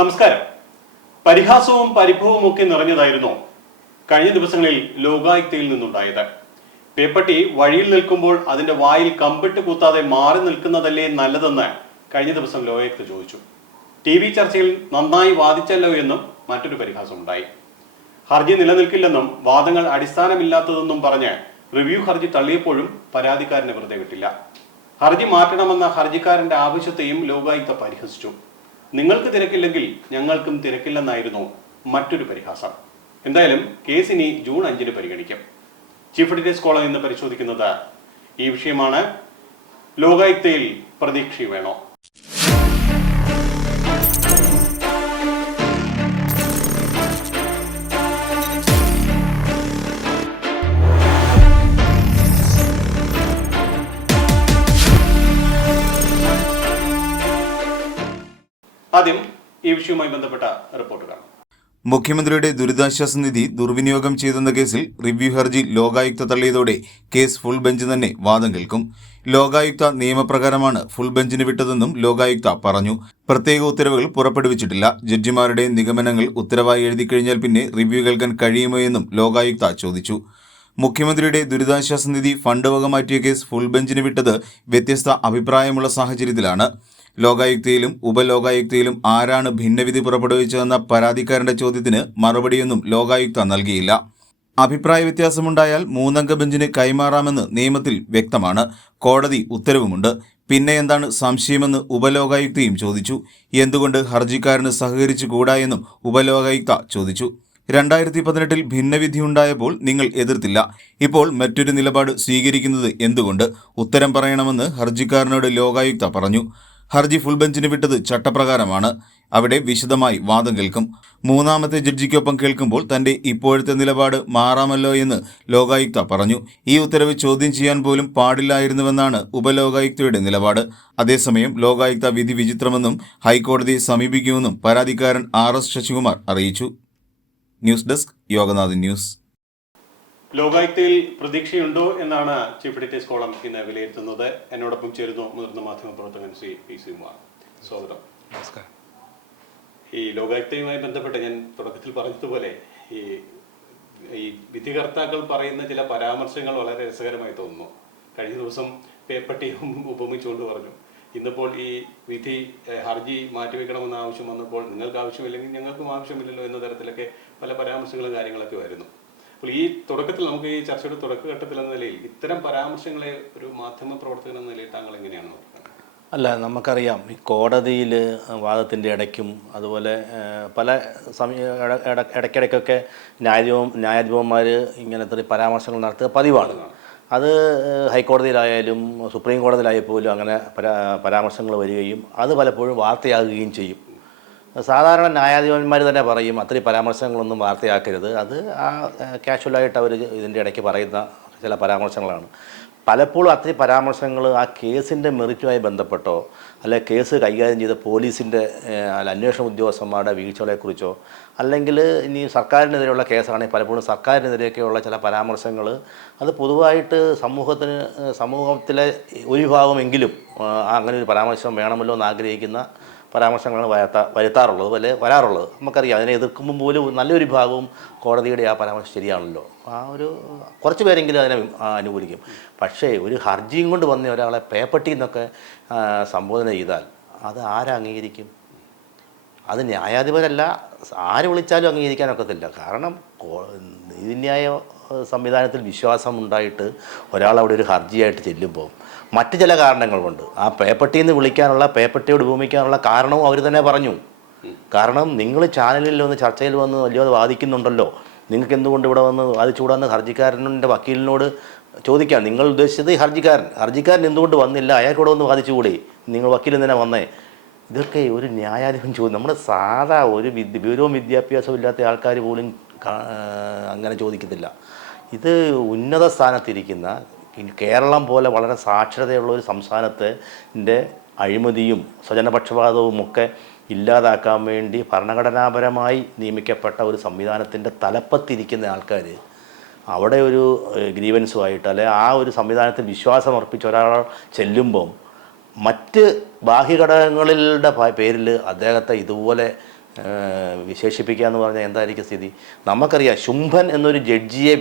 നമസ്കാരം. പരിഹാസവും പരിഭവവും ഒക്കെ നിറഞ്ഞതായിരുന്നു കഴിഞ്ഞ ദിവസങ്ങളിൽ ലോകായുക്തയിൽ നിന്നുണ്ടായത്. പേപ്പട്ടി വഴിയിൽ നിൽക്കുമ്പോൾ അതിന്റെ വായിൽ കമ്പിട്ട് കൂത്താതെ മാറി നിൽക്കുന്നതല്ലേ നല്ലതെന്ന് കഴിഞ്ഞ ദിവസം ലോകായുക്ത ചോദിച്ചു. TV ചർച്ചയിൽ നന്നായി വാദിച്ചല്ലോ എന്നും മറ്റൊരു പരിഹാസമുണ്ടായി. ഹർജി നിലനിൽക്കില്ലെന്നും വാദങ്ങൾ അടിസ്ഥാനമില്ലാത്തതെന്നും പറഞ്ഞ് റിവ്യൂ ഹർജി തള്ളിയപ്പോഴും പരാതിക്കാരനെ വെറുതെ വിട്ടില്ല. ഹർജി മാറ്റണമെന്ന ഹർജിക്കാരന്റെ ആവശ്യത്തെയും ലോകായുക്ത പരിഹസിച്ചു. നിങ്ങൾക്ക് തിരക്കില്ലെങ്കിൽ ഞങ്ങൾക്കും തിരക്കില്ലെന്നായിരുന്നു മറ്റൊരു പരിഹാസം. എന്തായാലും കേസ് ഇനി ജൂൺ 5 പരിഗണിക്കും. ചീഫ് എഡിറ്റേഴ്സ് കോളം ഇന്ന് പരിശോധിക്കുന്നത് ഈ വിഷയമാണ്. ലോകായുക്തയിൽ പ്രതീക്ഷ വേണോ? ആദ്യം ഈ വിഷയവുമായി ബന്ധപ്പെട്ട റിപ്പോർട്ടുകൾ. മുഖ്യമന്ത്രിയുടെ ദുരിതാശ്വാസ നിധി ദുർവിനിയോഗം ചെയ്തെന്ന കേസിൽ റിവ്യൂ ഹർജി ലോകായുക്ത തള്ളിയതോടെ കേസ് ഫുൾ ബെഞ്ച് തന്നെ വാദം കേൾക്കും. ലോകായുക്ത നിയമപ്രകാരമാണ് ഫുൾ ബെഞ്ചിന് വിട്ടതെന്നും ലോകായുക്ത പറഞ്ഞു. പ്രത്യേക ഉത്തരവുകൾ പുറപ്പെടുവിച്ചിട്ടില്ല. ജഡ്ജിമാരുടെ നിഗമനങ്ങൾ ഉത്തരവായി എഴുതിക്കഴിഞ്ഞാൽ പിന്നെ റിവ്യൂ കേൾക്കാൻ കഴിയുമോ എന്നും ലോകായുക്ത ചോദിച്ചു. മുഖ്യമന്ത്രിയുടെ ദുരിതാശ്വാസ നിധി ഫണ്ട് വക മാറ്റിയ കേസ് ഫുൾ ബെഞ്ചിന് വിട്ടത് വ്യത്യസ്ത അഭിപ്രായമുള്ള സാഹചര്യത്തിലാണ്. ലോകായുക്തയിലും ഉപലോകായുക്തയിലും ആരാണ് ഭിന്നവിധി പുറപ്പെടുവിച്ചതെന്ന പരാതിക്കാരന്റെ ചോദ്യത്തിന് മറുപടിയൊന്നും ലോകായുക്ത നൽകിയില്ല. അഭിപ്രായ വ്യത്യാസമുണ്ടായാൽ 3-അംഗ ബെഞ്ചിന് കൈമാറാമെന്ന് നിയമത്തിൽ വ്യക്തമാണ്. കോടതി ഉത്തരവുമുണ്ട്. പിന്നെ എന്താണ് സംശയമെന്ന് ഉപലോകായുക്തയും ചോദിച്ചു. എന്തുകൊണ്ട് ഹർജിക്കാരന് സഹകരിച്ചുകൂടാ എന്നും ഉപലോകായുക്ത ചോദിച്ചു. 2018 ഭിന്നവിധിയുണ്ടായപ്പോൾ നിങ്ങൾ എതിർത്തില്ല. ഇപ്പോൾ മറ്റൊരു നിലപാട് സ്വീകരിക്കുന്നത് എന്തുകൊണ്ട്? ഉത്തരം പറയണമെന്ന് ഹർജിക്കാരനോട് ലോകായുക്ത പറഞ്ഞു. ഹർജി ഫുൾ ബെഞ്ചിന് വിട്ടത് ചട്ടപ്രകാരമാണ്. അവിടെ വിശദമായി വാദം കേൾക്കും. 3-ാമത്തെ ജഡ്ജിക്കൊപ്പം കേൾക്കുമ്പോൾ തന്റെ ഇപ്പോഴത്തെ നിലപാട് മാറാമല്ലോ എന്ന് ലോകായുക്ത പറഞ്ഞു. ഈ ഉത്തരവ് ചോദ്യം ചെയ്യാൻ പോലും പാടില്ലായിരുന്നുവെന്നാണ് ഉപലോകായുക്തയുടെ നിലപാട്. അതേസമയം ലോകായുക്ത വിധി വിചിത്രമെന്നും ഹൈക്കോടതിയെ സമീപിക്കുമെന്നും പരാതിക്കാരൻ RS ശശികുമാർ അറിയിച്ചു. News desk Yoganathan news. ലോകായുക്തയിൽ പ്രതീക്ഷയുണ്ടോ എന്നാണ് ചീഫ് എഡിറ്റേഴ്സ് കോളം ഇന്ന് വിലയിരുത്തുന്നത്. എന്നോടൊപ്പം ചേരുന്നു മുതിർന്ന മാധ്യമപ്രവർത്തകൻ ശ്രീ PC കുമാർ. സ്വാഗതം. നമസ്കാരം. ഈ ലോകായുക്തയുമായി ബന്ധപ്പെട്ട് ഞാൻ തുടക്കത്തിൽ പറഞ്ഞതുപോലെ ഈ വിധികർത്താക്കൾ പറയുന്ന ചില പരാമർശങ്ങൾ വളരെ രസകരമായി തോന്നുന്നു. കഴിഞ്ഞ ദിവസം പേപ്പട്ടിയും ഉപമിച്ചുകൊണ്ട് പറഞ്ഞു. ഇന്നിപ്പോൾ ഈ വിധി ഹർജി മാറ്റിവെക്കണമെന്ന ആവശ്യം വന്നപ്പോൾ നിങ്ങൾക്ക് ആവശ്യമില്ലെങ്കിൽ ഞങ്ങൾക്കും ആവശ്യമില്ലല്ലോ എന്ന തരത്തിലൊക്കെ പല പരാമർശങ്ങളും കാര്യങ്ങളൊക്കെ വരുന്നു. അപ്പോൾ ഈ തുടക്കത്തിൽ നമുക്ക് ഈ ചർച്ചയുടെ തുടക്കഘട്ടത്തിൽ എന്ന നിലയിൽ ഇത്തരം പരാമർശങ്ങളെ ഒരു മാധ്യമ പ്രവർത്തകൻ എന്ന നിലയിൽ താങ്കൾ എങ്ങനെയാണ് നോക്കുന്നത്? അല്ല, നമുക്കറിയാം ഈ കോടതിയിൽ വാദത്തിൻ്റെ ഇടയ്ക്കും അതുപോലെ പല ഇടയ്ക്കിടയ്ക്കൊക്കെ ന്യായാധിപന്മാർ ഇങ്ങനത്തെ പരാമർശങ്ങൾ നടത്തുക പതിവാണ്. അത് ഹൈക്കോടതിയിലായാലും സുപ്രീം കോടതിയിലായാൽ പോലും അങ്ങനെ പരാമർശങ്ങൾ വരികയും അത് പലപ്പോഴും വാർത്തയാകുകയും ചെയ്യും. സാധാരണ ന്യായാധിപന്മാർ തന്നെ പറയും അത്രയും പരാമർശങ്ങളൊന്നും വാർത്തയാക്കരുത്. അത് കാഷ്വലായിട്ട് അവർ ഇതിൻ്റെ ഇടയ്ക്ക് പറയുന്ന ചില പരാമർശങ്ങളാണ്. പലപ്പോഴും അത്രയും പരാമർശങ്ങൾ ആ കേസിൻ്റെ മെറിറ്റുമായി ബന്ധപ്പെട്ടോ അല്ലെ കേസ് കൈകാര്യം ചെയ്ത പോലീസിൻ്റെ അന്വേഷണ ഉദ്യോഗസ്ഥന്മാരുടെ വീഴ്ചകളെക്കുറിച്ചോ അല്ലെങ്കിൽ ഇനി സർക്കാരിനെതിരെയുള്ള കേസാണെങ്കിൽ പലപ്പോഴും സർക്കാരിനെതിരെയൊക്കെയുള്ള ചില പരാമർശങ്ങൾ അത് പൊതുവായിട്ട് സമൂഹത്തിലെ ഒരു വിഭാഗമെങ്കിലും അങ്ങനെ ഒരു പരാമർശം വേണമല്ലോ എന്ന് ആഗ്രഹിക്കുന്ന പരാമർശങ്ങളാണ് വരുത്താറുള്ളത് പോലെ വരാറുള്ളത്. നമുക്കറിയാം. അതിനെ എതിർക്കുമ്പോൾ പോലും നല്ലൊരു ഭാഗവും കോടതിയുടെ ആ പരാമർശം ശരിയാണല്ലോ, ആ ഒരു കുറച്ച് പേരെങ്കിലും അതിനെ അനുകൂലിക്കും. പക്ഷേ ഒരു ഹർജിയും കൊണ്ട് വന്ന ഒരാളെ പേപ്പട്ടി എന്നൊക്കെ സംബോധന ചെയ്താൽ അത് ആരംഗീകരിക്കും? അത് ന്യായാധിപരല്ല, ആര് വിളിച്ചാലും അംഗീകരിക്കാനൊക്കത്തില്ല. കാരണം നീതിന്യായ സംവിധാനത്തിൽ വിശ്വാസമുണ്ടായിട്ട് ഒരാളവിടെ ഒരു ഹർജിയായിട്ട് ചെല്ലുമ്പോൾ മറ്റ് ചില കാരണങ്ങൾ കൊണ്ട് ആ പേപ്പട്ടിന്ന് വിളിക്കാനുള്ള പേപ്പട്ടിയോട് ഉപമിക്കാനുള്ള കാരണവും അവർ തന്നെ പറഞ്ഞു. കാരണം നിങ്ങൾ ചാനലിൽ വന്ന് ചർച്ചയിൽ വന്ന് വലിയത് വാദിക്കുന്നുണ്ടല്ലോ, നിങ്ങൾക്ക് എന്തുകൊണ്ട് ഇവിടെ വന്ന് വാദിച്ചുകൂടാന്ന് ഹർജിക്കാരൻ്റെ വക്കീലിനോട് ചോദിക്കാം. നിങ്ങൾ ഉദ്ദേശിച്ചത് ഹർജിക്കാരൻ എന്തുകൊണ്ട് വന്നില്ല, അയാൾക്കൂടെ വന്ന് വാദിച്ചുകൂടി, നിങ്ങൾ വക്കീൽ എന്തിനാ വന്നേ? ഇതൊക്കെ ഒരു ന്യായാധിപൻ ചോദ്യം. നമ്മുടെ സാധാ ഒരു വിവരവും വിദ്യാഭ്യാസവും ഇല്ലാത്ത ആൾക്കാർ പോലും അങ്ങനെ ചോദിക്കത്തില്ല. ഇത് ഉന്നത സ്ഥാനത്തിരിക്കുന്ന കേരളം പോലെ വളരെ സാക്ഷരതയുള്ള ഒരു സംസ്ഥാനത്തിൻ്റെ അഴിമതിയും സ്വജനപക്ഷപാതവും ഒക്കെ ഇല്ലാതാക്കാൻ വേണ്ടി ഭരണഘടനാപരമായി നിയമിക്കപ്പെട്ട ഒരു സംവിധാനത്തിൻ്റെ തലപ്പത്തിരിക്കുന്ന ആൾക്കാർ അവിടെ ഒരു ഗ്രീവൻസുമായിട്ട് അല്ലെ ആ ഒരു സംവിധാനത്തിൽ വിശ്വാസം അർപ്പിച്ച ഒരാൾ ചെല്ലുമ്പം മറ്റ് ബാഹ്യഘടകങ്ങളുടെ പേരിൽ അദ്ദേഹത്തെ ഇതുപോലെ വിശേഷിപ്പിക്കുക എന്ന് പറഞ്ഞാൽ എന്തായിരിക്കും സ്ഥിതി? നമുക്കറിയാം ശുംഭൻ എന്നൊരു ജഡ്ജിയെ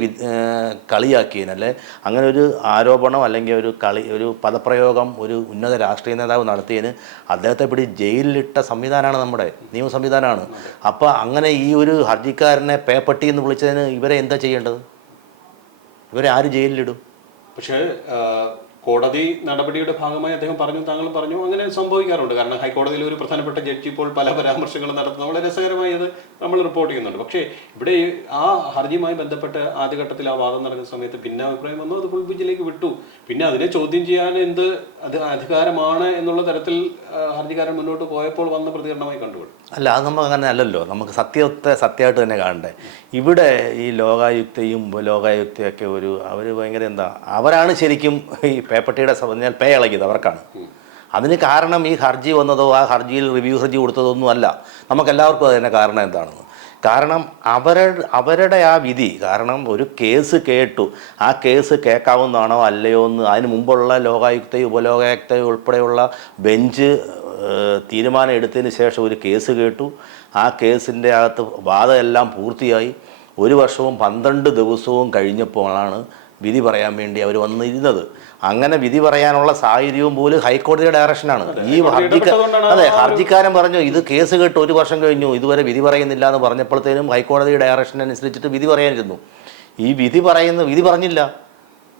കളിയാക്കിയതിനല്ലേ അങ്ങനെ ഒരു ആരോപണം അല്ലെങ്കിൽ ഒരു പദപ്രയോഗം ഒരു ഉന്നത രാഷ്ട്രീയ നേതാവ് നടത്തിയതിന് അദ്ദേഹത്തെ പിടി ജയിലിലിട്ട സംവിധാനമാണ് നമ്മുടെ നിയമ സംവിധാനമാണ്. അപ്പോൾ അങ്ങനെ ഈ ഒരു ഹർജിക്കാരനെ പേപ്പട്ടി എന്ന് വിളിച്ചതിന് ഇവരെ എന്താ ചെയ്യേണ്ടത്? ഇവരെ ആര് ജയിലിലിടും? പക്ഷേ കോടതി നടപടിയുടെ ഭാഗമായി അദ്ദേഹം പറഞ്ഞു, താങ്കൾ പറഞ്ഞു, അങ്ങനെ സംഭവിക്കാറുണ്ട്. കാരണം ഹൈക്കോടതിയിൽ ഒരു പ്രധാനപ്പെട്ട ജഡ്ജി ഇപ്പോൾ പല പരാമർശങ്ങളും നടത്തുന്നത് വളരെ രസകരമായി അത് നമ്മൾ റിപ്പോർട്ട് ചെയ്യുന്നുണ്ട്. പക്ഷേ ഇവിടെ ആ ഹർജിയുമായി ബന്ധപ്പെട്ട് ആദ്യഘട്ടത്തിൽ ആ വാദം നടക്കുന്ന സമയത്ത് ഭിന്നാഭിപ്രായം വന്നു, അത് ഫുൾ ബെഞ്ചിലേക്ക് വിട്ടു. പിന്നെ അതിനെ ചോദ്യം ചെയ്യാൻ അത് അധികാരമാണ് എന്നുള്ള തരത്തിൽ ഹർജിക്കാരൻ മുന്നോട്ട് പോയപ്പോൾ വന്ന പ്രതികരണമായി കണ്ടുകൊള്ളു. അല്ല, അത് നമുക്ക് അങ്ങനെ അല്ലല്ലോ. നമുക്ക് സത്യമായിട്ട് തന്നെ കാണണ്ടേ. ഇവിടെ ഈ ലോകായുക്തയും ഉപലോകായുക്തയൊക്കെ അവർ ഭയങ്കര അവരാണ് ശരിക്കും ഈ പേപ്പട്ടിയുടെ പറഞ്ഞാൽ പേ ഇളകിയത് അവർക്കാണ്. അതിന് കാരണം ഈ ഹർജി വന്നതോ ആ ഹർജിയിൽ റിവ്യൂ ഹർജി കൊടുത്തതൊന്നും അല്ല. നമുക്കെല്ലാവർക്കും അതിൻ്റെ കാരണം എന്താണെന്ന്. കാരണം അവരുടെ ആ വിധി, കാരണം ഒരു കേസ് കേട്ടു, ആ കേസ് കേൾക്കാവുന്നതാണോ അല്ലയോ എന്ന് അതിന് മുമ്പുള്ള ലോകായുക്തയും ഉപലോകായുക്തയും ഉൾപ്പെടെയുള്ള ബെഞ്ച് തീരുമാനം എടുത്തതിന് ശേഷം ഒരു കേസ് കേട്ടു. ആ കേസിൻ്റെ അകത്ത് വാദമെല്ലാം പൂർത്തിയായി 1 വർഷവും 12 ദിവസവും കഴിഞ്ഞപ്പോഴാണ് വിധി പറയാൻ വേണ്ടി അവർ വന്നിരുന്നത്. അങ്ങനെ വിധി പറയാനുള്ള സാഹചര്യവും പോലും ഹൈക്കോടതിയുടെ ഡയറക്ഷനാണ്. ഈ ഹർജിക്കാരൻ പറഞ്ഞു ഇത് കേസ് കേട്ട് 1 വർഷം കഴിഞ്ഞു, ഇതുവരെ വിധി പറയുന്നില്ല എന്ന് പറഞ്ഞപ്പോഴത്തേനും ഹൈക്കോടതി ഡയറക്ഷൻ അനുസരിച്ചിട്ട് വിധി പറയാനിരുന്നു. ഈ വിധി പറഞ്ഞില്ല.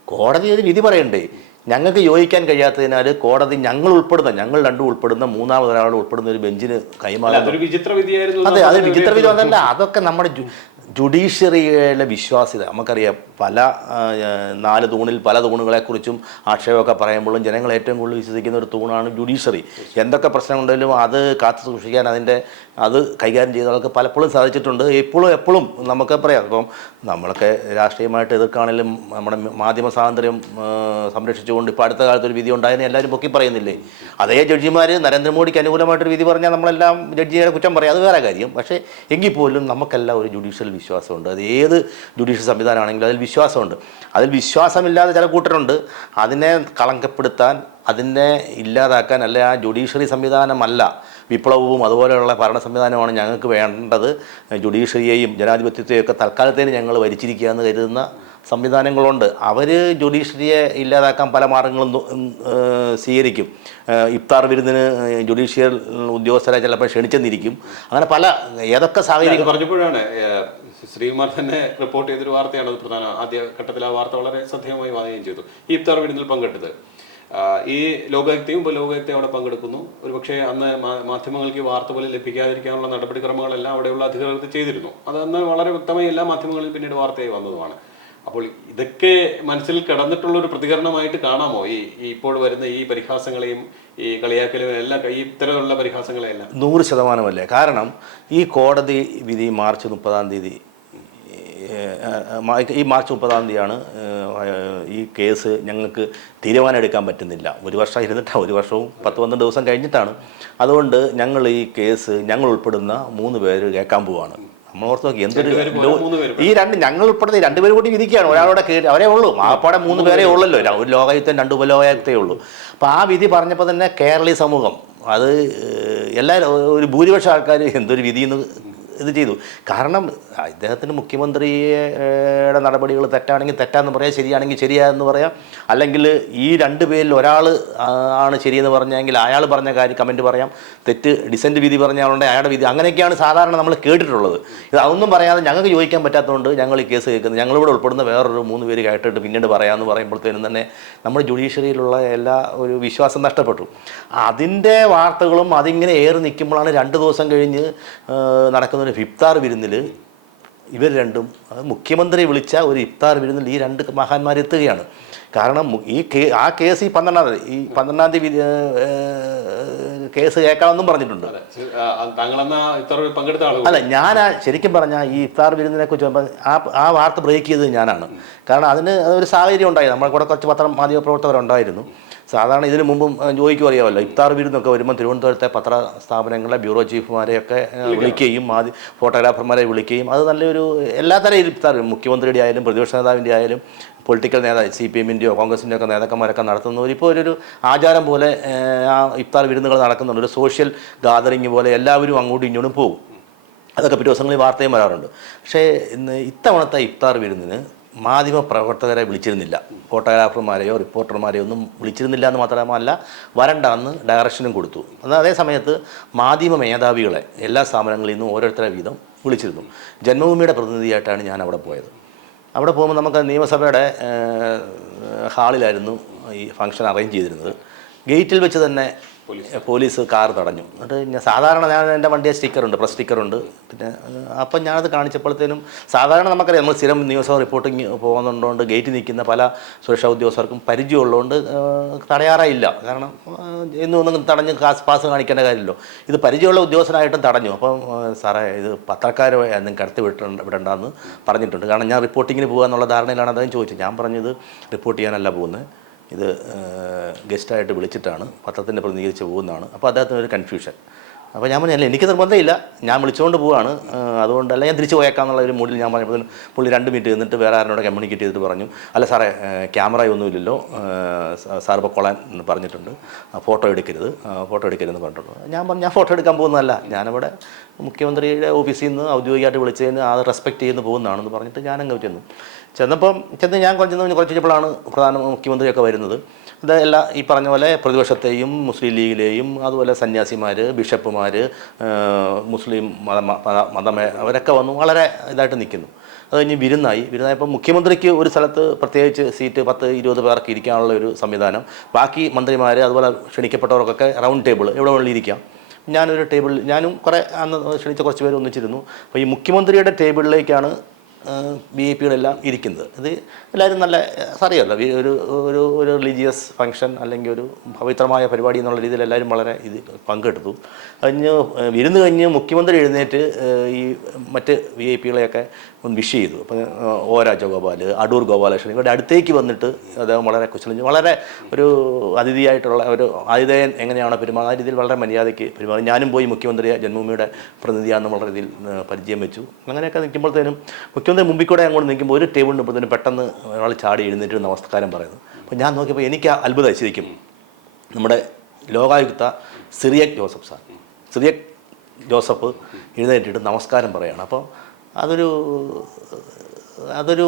കോടതി ഒരു വിധി പറയണ്ടേ? ഞങ്ങൾക്ക് യോജിക്കാൻ കഴിയാത്തതിനാൽ കോടതി ഞങ്ങൾ രണ്ടും ഉൾപ്പെടുന്ന മൂന്നാമതൊരാൾ ഉൾപ്പെടുന്ന ഒരു ബെഞ്ചിന് കൈമാറും. അതൊരു വിചിത്ര വിധിയായിരുന്നു. അതെ, അത് വിചിത്ര വിധി വന്നല്ല. അതൊക്കെ നമ്മുടെ ജുഡീഷ്യറിയിലെ വിശ്വാസ്യത നമുക്കറിയാം. പല 4 തൂണിൽ പല തൂണുകളെക്കുറിച്ചും ആക്ഷേപമൊക്കെ പറയുമ്പോഴും ജനങ്ങൾ ഏറ്റവും കൂടുതൽ വിശ്വസിക്കുന്ന ഒരു തൂണാണ് ജുഡീഷ്യറി. എന്തൊക്കെ പ്രശ്നമുണ്ടെങ്കിലും അത് കാത്തു സൂക്ഷിക്കാൻ അത് കൈകാര്യം ചെയ്തവർക്ക് പലപ്പോഴും സാധിച്ചിട്ടുണ്ട്. എപ്പോഴും നമുക്ക് പറയാം. ഇപ്പം നമ്മളൊക്കെ രാഷ്ട്രീയമായിട്ട് എതിർക്കാണെങ്കിലും നമ്മുടെ മാധ്യമ സ്വാതന്ത്ര്യം സംരക്ഷിച്ചുകൊണ്ട് ഇപ്പോൾ അടുത്ത കാലത്ത് ഒരു വിധി ഉണ്ടായതിനെ എല്ലാവരും പൊക്കി പറയുന്നില്ലേ? അതേ ജഡ്ജിമാർ നരേന്ദ്രമോദിക്ക് അനുകൂലമായിട്ടൊരു വിധി പറഞ്ഞാൽ നമ്മളെല്ലാം ജഡ്ജിയെ കുറ്റം പറയും, അത് വേറെ കാര്യം. പക്ഷേ എങ്കിൽ പോലും നമുക്കെല്ലാം ഒരു ജുഡീഷ്യൽ വിശ്വാസമുണ്ട്. അത് ഏത് ജുഡീഷ്യൽ സംവിധാനമാണെങ്കിലും അതിൽ വിശ്വാസമുണ്ട്. അതിൽ വിശ്വാസമില്ലാതെ ചില കൂട്ടരുണ്ട്. അതിനെ കളങ്കപ്പെടുത്താൻ, അതിനെ ഇല്ലാതാക്കാൻ, അല്ലെ ആ ജുഡീഷ്യറി സംവിധാനമല്ല വിപ്ലവവും അതുപോലെയുള്ള ഭരണ സംവിധാനമാണ് ഞങ്ങൾക്ക് വേണ്ടത്, ജുഡീഷ്യറിയെയും ജനാധിപത്യത്തെയും ഒക്കെ തൽക്കാലത്തേന് ഞങ്ങൾ ഭരിച്ചിരിക്കുക എന്ന് കരുതുന്ന സംവിധാനങ്ങളുണ്ട്. അവർ ജുഡീഷ്യറിയെ ഇല്ലാതാക്കാൻ പല മാർഗങ്ങളും സ്വീകരിക്കും. ഇഫ്താർ വിരുന്നിന് ജുഡീഷ്യൽ ഉദ്യോഗസ്ഥരെ ചിലപ്പോൾ ക്ഷണിച്ചെന്നിരിക്കും. അങ്ങനെ പല ഏതൊക്കെ സാഹചര്യം പറഞ്ഞപ്പോഴാണ് ശ്രീകുമാർ തന്നെ റിപ്പോർട്ട് ചെയ്തൊരു വാർത്തയാണ് അത് പ്രധാന. ആദ്യ ഘട്ടത്തിൽ ആ വാർത്ത വളരെ ശ്രദ്ധേയമായി വാങ്ങുകയും ചെയ്തു. ഈ ഇഫ്താർ വിരുന്നിൽ പങ്കെടുത്തത് ഈ ലോകായുക്തയും ഉപലോകായുക്തയും അവിടെ പങ്കെടുക്കുന്നു. ഒരുപക്ഷെ അന്ന് മാധ്യമങ്ങൾക്ക് വാർത്ത പോലും ലഭിക്കാതിരിക്കാനുള്ള നടപടിക്രമങ്ങളെല്ലാം അവിടെയുള്ള അധികൃതർ ചെയ്തിരുന്നു. അത് അന്ന് വളരെ വ്യക്തമായി എല്ലാ മാധ്യമങ്ങളിലും പിന്നീട് വാർത്തയായി വന്നതുമാണ്. അപ്പോൾ ഇതൊക്കെ മനസ്സിൽ കിടന്നിട്ടുള്ള ഒരു പ്രതികരണമായിട്ട് കാണാമോ ഈ ഇപ്പോൾ വരുന്ന ഈ പരിഹാസങ്ങളെയും ഈ കളിയാക്കലും എല്ലാം, ഈ ഇത്തരത്തിലുള്ള പരിഹാസങ്ങളെല്ലാം? 100% കാരണം ഈ കോടതി വിധി മാർച്ച് 30 ഈ മാർച്ച് 30 ഈ കേസ് ഞങ്ങൾക്ക് തീരുമാനം എടുക്കാൻ പറ്റുന്നില്ല. 1 വർഷം ഇരുന്നിട്ടാണ്, 1 വർഷവും 10-12 ദിവസം കഴിഞ്ഞിട്ടാണ്. അതുകൊണ്ട് ഞങ്ങൾ ഈ കേസ് ഞങ്ങൾ ഉൾപ്പെടുന്ന 3 പേര് കേൾക്കാൻ പോവാണ്. നമ്മൾ ഓർത്ത് നോക്കി എന്തൊരു ഈ ഞങ്ങൾ ഉൾപ്പെടുന്ന 2 പേര് കൂടി വിധിക്കുകയാണ്. ഒരാളോടെ അവരേ ഉള്ളൂ, ആപ്പാടെ 3 പേരേ ഉള്ളല്ലോ. ഒരു ലോകായുക്തയും 2 ഉപലോകായുക്തേ ഉള്ളൂ. അപ്പോൾ ആ വിധി പറഞ്ഞപ്പോൾ തന്നെ കേരളീയ സമൂഹം അത് എല്ലാവരും ഒരു ഭൂരിപക്ഷം ആൾക്കാർ എന്തൊരു വിധിയെന്ന് ഇത് ചെയ്തു. കാരണം ഇദ്ദേഹത്തിന് മുഖ്യമന്ത്രിയുടെ നടപടികൾ തെറ്റാണെങ്കിൽ തെറ്റാന്ന് പറയാം, ശരിയാണെങ്കിൽ ശരിയാന്ന് പറയാം. അല്ലെങ്കിൽ ഈ 2 പേരിൽ ഒരാൾ ആണ് ശരിയെന്ന് പറഞ്ഞെങ്കിൽ അയാൾ പറഞ്ഞ കാര്യം കമൻറ്റ് പറയാം. തെറ്റ് ഡിസെൻറ്റ് വിധി പറഞ്ഞ ആളുണ്ടെങ്കിൽ അയാളുടെ വിധി. അങ്ങനെയൊക്കെയാണ് സാധാരണ നമ്മൾ കേട്ടിട്ടുള്ളത്. ഇത് അതൊന്നും പറയാതെ ഞങ്ങൾക്ക് ചോദിക്കാൻ പറ്റാത്തതുകൊണ്ട് ഞങ്ങൾ ഈ കേസ് കേൾക്കുന്നത്. ഞങ്ങളിവിടെ ഉൾപ്പെടുന്ന വേറൊരു 3 പേര് കേട്ടിട്ട് പിന്നീട് പറയാമെന്ന് പറയുമ്പോഴത്തേനും തന്നെ നമ്മുടെ ജുഡീഷ്യറിയിലുള്ള എല്ലാ ഒരു വിശ്വാസം നഷ്ടപ്പെട്ടു. അതിൻ്റെ വാർത്തകളും അതിങ്ങനെ ഏറി നിൽക്കുമ്പോഴാണ് 2 ദിവസം കഴിഞ്ഞ് നടക്കുന്ന ഒരു ഇഫ്താർ വിരുന്നിൽ ഇവർ രണ്ടും, മുഖ്യമന്ത്രി വിളിച്ച ഒരു ഇഫ്താർ വിരുന്നിൽ ഈ 2 മഹാന്മാരെത്തുകയാണ്. കാരണം ആ കേസ് ഈ 12-ാം തീയതി കേസ് കേൾക്കാമെന്നും പറഞ്ഞിട്ടുണ്ട്. അല്ല, ഞാൻ ശരിക്കും പറഞ്ഞാൽ ഈ ഇഫ്താർ വിരുന്നിനെ കുറിച്ച് ആ വാർത്ത ബ്രേക്ക് ചെയ്തത് ഞാനാണ്. കാരണം അതിന് ഒരു സാഹചര്യം ഉണ്ടായി. നമ്മളെ കൂടെ കുറച്ച് മാധ്യമ പ്രവർത്തകരുണ്ടായിരുന്നു. സാധാരണ ഇതിനു മുമ്പും ജോയിക്കും അറിയാമല്ലോ, ഇഫ്താർ വിരുന്നൊക്കെ വരുമ്പോൾ തിരുവനന്തപുരത്തെ പത്ര സ്ഥാപനങ്ങളിലെ ബ്യൂറോ ചീഫുമാരെയൊക്കെ വിളിക്കുകയും ഫോട്ടോഗ്രാഫർമാരെ വിളിക്കുകയും അത് നല്ലൊരു എല്ലാത്തരം ഇഫ്താർ, മുഖ്യമന്ത്രിയുടെ ആയാലും പ്രതിപക്ഷ നേതാവിൻ്റെ ആയാലും പൊളിറ്റിക്കൽ നേതാവ് CPM-ൻ്റെയോ കോൺഗ്രസിൻ്റെയോ ഒക്കെ നേതാക്കന്മാരൊക്കെ നടത്തുന്നവർ ഇപ്പോൾ ഒരു ആചാരം പോലെ ആ ഇഫ്താർ വിരുന്നുകൾ നടക്കുന്നുണ്ട്. ഒരു സോഷ്യൽ ഗാദറിങ് പോലെ എല്ലാവരും അങ്ങോട്ടും ഇങ്ങോട്ടും പോകും. അതൊക്കെ പിറ്റേ ദിവസങ്ങളിൽ വാർത്തയും വരാറുണ്ട്. പക്ഷേ ഇത്തവണത്തെ ഇഫ്താർ വിരുന്നിന് മാധ്യമ പ്രവർത്തകരെ വിളിച്ചിരുന്നില്ല, ഫോട്ടോഗ്രാഫർമാരെയോ റിപ്പോർട്ടർമാരെയോ ഒന്നും വിളിച്ചിരുന്നില്ല എന്ന് മാത്രമല്ല വരണ്ടെന്ന് ഡയറക്ഷനും കൊടുത്തു. എന്നാൽ അതേ സമയത്ത് മാധ്യമ മേധാവികളെ എല്ലാ സ്ഥാപനങ്ങളിൽ നിന്നും ഓരോരുത്തരെ വീതം വിളിച്ചിരുന്നു. ജന്മഭൂമിയുടെ പ്രതിനിധിയായിട്ടാണ് ഞാൻ അവിടെ പോയത്. അവിടെ പോകുമ്പോൾ നമുക്ക് നിയമസഭയുടെ ഹാളിലായിരുന്നു ഈ ഫംഗ്ഷൻ അറേഞ്ച് ചെയ്തിരുന്നത്. ഗേറ്റിൽ വെച്ച് തന്നെ പോലീസ് കാർ തടഞ്ഞു. എന്നിട്ട് ഞാൻ സാധാരണ എൻ്റെ വണ്ടിയെ സ്റ്റിക്കറുണ്ട്, പ്രസ് സ്റ്റിക്കറുണ്ട്. പിന്നെ അപ്പം ഞാനത് കാണിച്ചപ്പോഴത്തേനും സാധാരണ നമുക്കറിയാം, നമ്മൾ സ്ഥിരം നിയമസഭ റിപ്പോർട്ടിങ് പോകുന്നുള്ളതുകൊണ്ട് ഗേറ്റിൽ നിൽക്കുന്ന പല സുരക്ഷാ ഉദ്യോഗസ്ഥർക്കും പരിചയമുള്ളതുകൊണ്ട് തടയാറായില്ല. കാരണം ഒന്നും തടഞ്ഞ് പാസ് കാണിക്കേണ്ട കാര്യമില്ലല്ലോ. ഇത് പരിചയമുള്ള ഉദ്യോഗസ്ഥനായിട്ടും തടഞ്ഞു. അപ്പം സാറേ ഇത് പത്രക്കാരെ നിങ്ങൾക്ക് അടുത്ത് വിടണ്ടെന്ന് പറഞ്ഞിട്ടുണ്ട്. കാരണം ഞാൻ റിപ്പോർട്ടിങ്ങിന് പോകുക എന്നുള്ള ധാരണയിലാണ് അദ്ദേഹം ചോദിച്ചത്. ഞാൻ പറഞ്ഞത് റിപ്പോർട്ട് ചെയ്യാനല്ല പോകുന്നത്, ഇത് ഗസ്റ്റായിട്ട് വിളിച്ചിട്ടാണ് പത്രത്തിൻ്റെ പ്രതിനിധീകരിച്ച് പോകുന്നതാണ്. അപ്പോൾ അദ്ദേഹത്തിന് ഒരു കൺഫ്യൂഷൻ. അപ്പോൾ ഞാൻ പറഞ്ഞല്ല, എനിക്ക് നിർബന്ധമില്ല, ഞാൻ വിളിച്ചുകൊണ്ട് പോവുകയാണ്, അതുകൊണ്ടല്ല ഞാൻ തിരിച്ച് പോയേക്കാന്നുള്ള ഒരു മൂഡിൽ ഞാൻ പറഞ്ഞപ്പോൾ പുള്ളി 2 മിനിറ്റ് നിന്നിട്ട് വേറെ ആരോട് കമ്മ്യൂണിക്കേറ്റ് ചെയ്തിട്ട് പറഞ്ഞു, അല്ല സാറേ ക്യാമറയൊന്നുമില്ലല്ലോ, സാർ പൊക്കോളാൻ പറഞ്ഞിട്ടുണ്ട്, ഫോട്ടോ എടുക്കരുതെന്ന് പറഞ്ഞിട്ടുണ്ട്. ഞാൻ പറഞ്ഞു ഞാൻ ഫോട്ടോ എടുക്കാൻ പോകുന്നതല്ല, ഞാനിവിടെ മുഖ്യമന്ത്രിയുടെ ഓഫീസിൽ നിന്ന് ഔദ്യോഗികമായിട്ട് വിളിച്ചതിന് അത് റെസ്പെക്റ്റ് ചെയ്യുന്ന പോകുന്നതാണെന്ന് പറഞ്ഞിട്ട് ഞാനങ്ങ് ചെന്ന് ഞാൻ കുറച്ച് കഴിഞ്ഞപ്പോഴാണ് പ്രധാന മുഖ്യമന്ത്രിയൊക്കെ വരുന്നത്. അത് എല്ലാ ഈ പറഞ്ഞ പോലെ പ്രതിപക്ഷത്തെയും മുസ്ലിം ലീഗിലെയും അതുപോലെ സന്യാസിമാർ, ബിഷപ്പുമാർ, മുസ്ലിം അവരൊക്കെ വന്നു വളരെ ഇതായിട്ട് നിൽക്കുന്നു. അത് കഴിഞ്ഞ് വിരുന്നായപ്പോൾ മുഖ്യമന്ത്രിക്ക് ഒരു സ്ഥലത്ത് പ്രത്യേകിച്ച് സീറ്റ് 10-20 പേർക്ക് ഇരിക്കാനുള്ള ഒരു സംവിധാനം, ബാക്കി മന്ത്രിമാർ അതുപോലെ ക്ഷണിക്കപ്പെട്ടവർക്കൊക്കെ റൗണ്ട് ടേബിൾ എവിടെ വേണമെങ്കിലും ഇരിക്കാം. ഞാനൊരു ടേബിളിൽ ഞാനും കുറേ അന്ന് ക്ഷണിച്ച കുറച്ച് പേര് ഒന്നിച്ചിരുന്നു. അപ്പോൾ ഈ മുഖ്യമന്ത്രിയുടെ ടേബിളിലേക്കാണ് VIP-കളെല്ലാം ഇരിക്കുന്നത്. ഇത് എല്ലാവരും നല്ല അറിയാമല്ലോ, ഒരു റിലീജിയസ് ഫംഗ്ഷൻ അല്ലെങ്കിൽ ഒരു പവിത്രമായ പരിപാടി എന്നുള്ള രീതിയിൽ എല്ലാവരും വളരെ പങ്കെടുത്തു. വിരുന്ന് കഴിഞ്ഞ് മുഖ്യമന്ത്രി എഴുന്നേറ്റ് ഈ മറ്റ് VIP-കളെയൊക്കെ ഒന്ന് വിഷ് ചെയ്തു. അപ്പം O രാജഗോപാൽ, അടൂർ ഗോപാലകൃഷ്ണൻ ഇവരുടെ അടുത്തേക്ക് വന്നിട്ട് അദ്ദേഹം വളരെ കുശലിഞ്ഞു, വളരെ ഒരു അതിഥിയായിട്ടുള്ള ഒരു ആതിഥേയൻ എങ്ങനെയാണോ പെരുമാറുന്ന ആ രീതിയിൽ വളരെ മര്യാദയ്ക്ക് പെരുമാറി. ഞാനും പോയി മുഖ്യമന്ത്രിയെ ജന്മഭൂമിയുടെ പ്രതിനിധിയാണെന്ന് വളരെ രീതിയിൽ പരിചയം വെച്ചു. അങ്ങനെയൊക്കെ നിൽക്കുമ്പോഴത്തേനും മുഖ്യമന്ത്രി മുമ്പിൽ കൂടെ അങ്ങോട്ട് നിൽക്കുമ്പോൾ ഒരു ടേബിളിന് ഇപ്പോഴത്തേനും പെട്ടെന്ന് ഒരാൾ ചാടി എഴുന്നേറ്റ് നമസ്കാരം പറയുന്നു. അപ്പോൾ ഞാൻ നോക്കിയപ്പോൾ എനിക്ക് അത്ഭുതമായി ശരിക്കും. നമ്മുടെ ലോകായുക്ത സിറിയക് ജോസഫ് എഴുന്നേറ്റിട്ട് നമസ്കാരം പറയുകയാണ്. അപ്പോൾ അതൊരു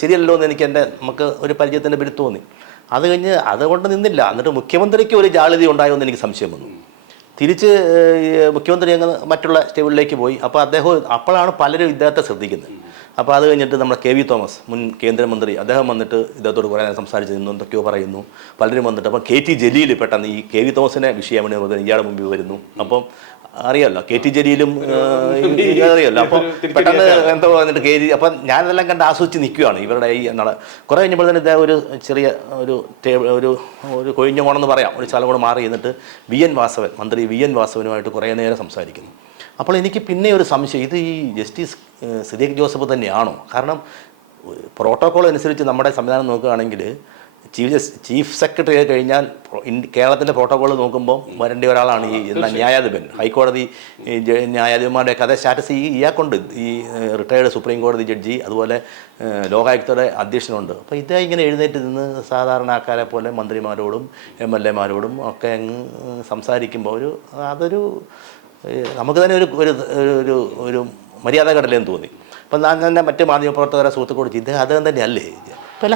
ശരിയല്ലോ എന്ന് എനിക്ക് നമുക്ക് ഒരു പരിചയത്തിൻ്റെ പേര് തോന്നി. അത് കഴിഞ്ഞ് അതുകൊണ്ട് നിന്നില്ല. എന്നിട്ട് മുഖ്യമന്ത്രിക്ക് ഒരു ജാള്യത ഉണ്ടായോ എന്ന് എനിക്ക് സംശയം വന്നു. തിരിച്ച് മുഖ്യമന്ത്രി അങ്ങ് മറ്റുള്ള ടേബിളിലേക്ക് പോയി. അപ്പോൾ അപ്പോഴാണ് പലരും ഇദ്ദേഹത്തെ ശ്രദ്ധിക്കുന്നത്. അപ്പോൾ അത് കഴിഞ്ഞിട്ട് നമ്മുടെ KV തോമസ് മുൻ കേന്ദ്രമന്ത്രി അദ്ദേഹം വന്നിട്ട് ഇദ്ദേഹത്തോട് കുറേ സംസാരിച്ച് നിന്നു, എന്തൊക്കെയോ പറയുന്നു. പലരും വന്നിട്ട് അപ്പം KT ജലീൽ പെട്ടെന്ന് ഈ KV തോമസിനെ വിഷയം വേണ്ടി ഇയാളുടെ മുമ്പിൽ വരുന്നു. അപ്പം അറിയാമല്ലോ KT ജലീലും അറിയാമല്ലോ. അപ്പം പെട്ടെന്ന് എന്തോ വന്നിട്ട് അപ്പം ഞാനതെല്ലാം കണ്ട് ആസ്വദിച്ച് നിൽക്കുകയാണ് ഇവരുടെ ഈ എന്നുള്ള. കുറേ കഴിഞ്ഞപ്പോൾ തന്നെ ഇദ്ദേഹം ഒരു ചെറിയ ഒരു കൊഴിഞ്ഞ കോണമെന്ന് പറയാം, ഒരു സ്ഥലം കൂടെ മാറി എന്നിട്ട് മന്ത്രി VN വാസവനുമായിട്ട് കുറേ നേരം സംസാരിക്കുന്നു. അപ്പോൾ എനിക്ക് പിന്നെ ഒരു സംശയം, ഇത് ഈ ജസ്റ്റിസ് സിറിയക് ജോസഫ് തന്നെയാണോ? കാരണം പ്രോട്ടോക്കോൾ അനുസരിച്ച് നമ്മുടെ സംവിധാനം നോക്കുകയാണെങ്കിൽ ചീഫ് സെക്രട്ടറി ആയി കഴിഞ്ഞാൽ കേരളത്തിൻ്റെ പ്രോട്ടോക്കോൾ നോക്കുമ്പോൾ വരേണ്ട ഒരാളാണ് ഈ ന്യായാധിപൻ. ഹൈക്കോടതി ന്യായാധിപന്മാരുടെയൊക്കെ അതേ സ്റ്റാറ്റസ് ഇയാൾക്കുണ്ട്. ഈ റിട്ടയേർഡ് സുപ്രീം കോടതി ജഡ്ജി അതുപോലെ ലോകായുക്തയുടെ അധ്യക്ഷനുണ്ട്. അപ്പോൾ ഇദ്ദേഹം ഇങ്ങനെ എഴുന്നേറ്റ് നിന്ന് സാധാരണ ആൾക്കാരെ പോലെ മന്ത്രിമാരോടും MLA-മാരോടും ഒക്കെ അങ്ങ് സംസാരിക്കുമ്പോൾ അതൊരു നമുക്ക് തന്നെ ഒരു മര്യാദ കടലേന്ന് തോന്നി. അപ്പം ഞാൻ തന്നെ മറ്റ് മാധ്യമപ്രവർത്തകരെ സുഹൃത്തുക്കളോട് ഇദ്ദേഹം അദ്ദേഹം തന്നെ അല്ലേ? അപ്പോൾ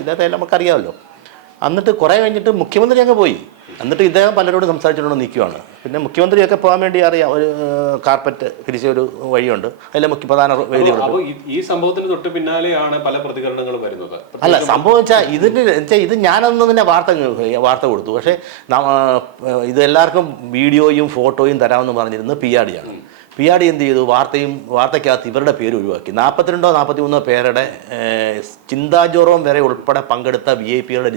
ഇദ്ദേഹത്തെ നമുക്കറിയാമല്ലോ. എന്നിട്ട് കുറേ കഴിഞ്ഞിട്ട് മുഖ്യമന്ത്രി അങ്ങ് പോയി. എന്നിട്ട് ഇദ്ദേഹം പലരോടും സംസാരിച്ചുകൊണ്ട് നിൽക്കുകയാണ്. പിന്നെ മുഖ്യമന്ത്രിയൊക്കെ പോകാൻ വേണ്ടി അറിയാം, ഒരു കാർപ്പറ്റ് വിരിച്ച ഒരു വഴിയുണ്ട്, അതിലെ പ്രധാന വേദികളുണ്ട്. ഈ സംഭവത്തിന് തൊട്ട് പിന്നാലെയാണ് പല പ്രതികരണങ്ങൾ വരുന്നത്. അല്ല, സംഭവം വെച്ചാൽ ഇത് ഞാനൊന്നും തന്നെ വാർത്ത കൊടുത്തു. പക്ഷേ ഇത് എല്ലാവർക്കും വീഡിയോയും ഫോട്ടോയും തരാമെന്ന് പറഞ്ഞിരുന്നത് PRD ആണ്. PRD എന്ത് ചെയ്തു? വാർത്തയ്ക്കകത്ത് ഇവരുടെ പേര് ഒഴിവാക്കി. 42-43 പേരുടെ ചിന്താജോറോം വരെ ഉൾപ്പെടെ പങ്കെടുത്ത VIP-കളുടെ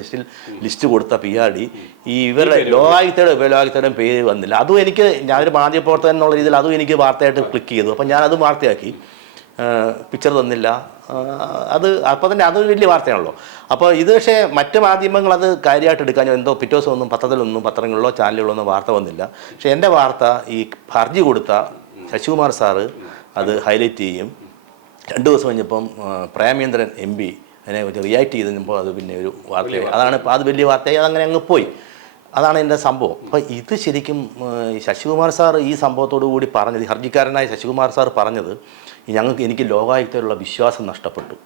ലിസ്റ്റ് കൊടുത്ത PRD ഇവരുടെ ലോകായുക്തയുടെ പേര് വന്നില്ല. അതും ഞാനൊരു മാധ്യമപ്രവർത്തകൻ എന്നുള്ള രീതിയിൽ അതും എനിക്ക് വാർത്തയായിട്ട് ക്ലിക്ക് ചെയ്തു. അപ്പം ഞാനത് വാർത്തയാക്കി. പിക്ചർ തന്നില്ല. അപ്പോൾ തന്നെ അതൊരു വലിയ വാർത്തയാണല്ലോ. അപ്പോൾ ഇത് പക്ഷേ മറ്റ് മാധ്യമങ്ങൾ അത് കാര്യമായിട്ട് എടുക്കാൻ എന്തോ പിറ്റേ ദിവസം പത്രങ്ങളിലോ ചാനലുകളിലോ ഒന്നും വാർത്ത വന്നില്ല. പക്ഷേ എൻ്റെ വാർത്ത ഈ ഹർജി കൊടുത്ത ശശികുമാർ സാറ് അത് ഹൈലൈറ്റ് ചെയ്യും. 2 ദിവസം കഴിഞ്ഞപ്പം പ്രേമേന്ദ്രൻ MP അതിനെ റിയാക്ട് ചെയ്തപ്പോൾ അത് പിന്നെ ഒരു വാർത്തയായി. അത് വലിയ വാർത്തയായി. അതങ്ങനെ അങ്ങ് പോയി. അതാണ് എൻ്റെ സംഭവം. അപ്പോൾ ഇത് ശരിക്കും ശശികുമാർ സാർ ഈ സംഭവത്തോടു കൂടി പറഞ്ഞത്, ഹർജിക്കാരനായ ശശികുമാർ സാർ പറഞ്ഞത്, എനിക്ക് ലോകായുക്തയിലുള്ള വിശ്വാസം നഷ്ടപ്പെട്ടു.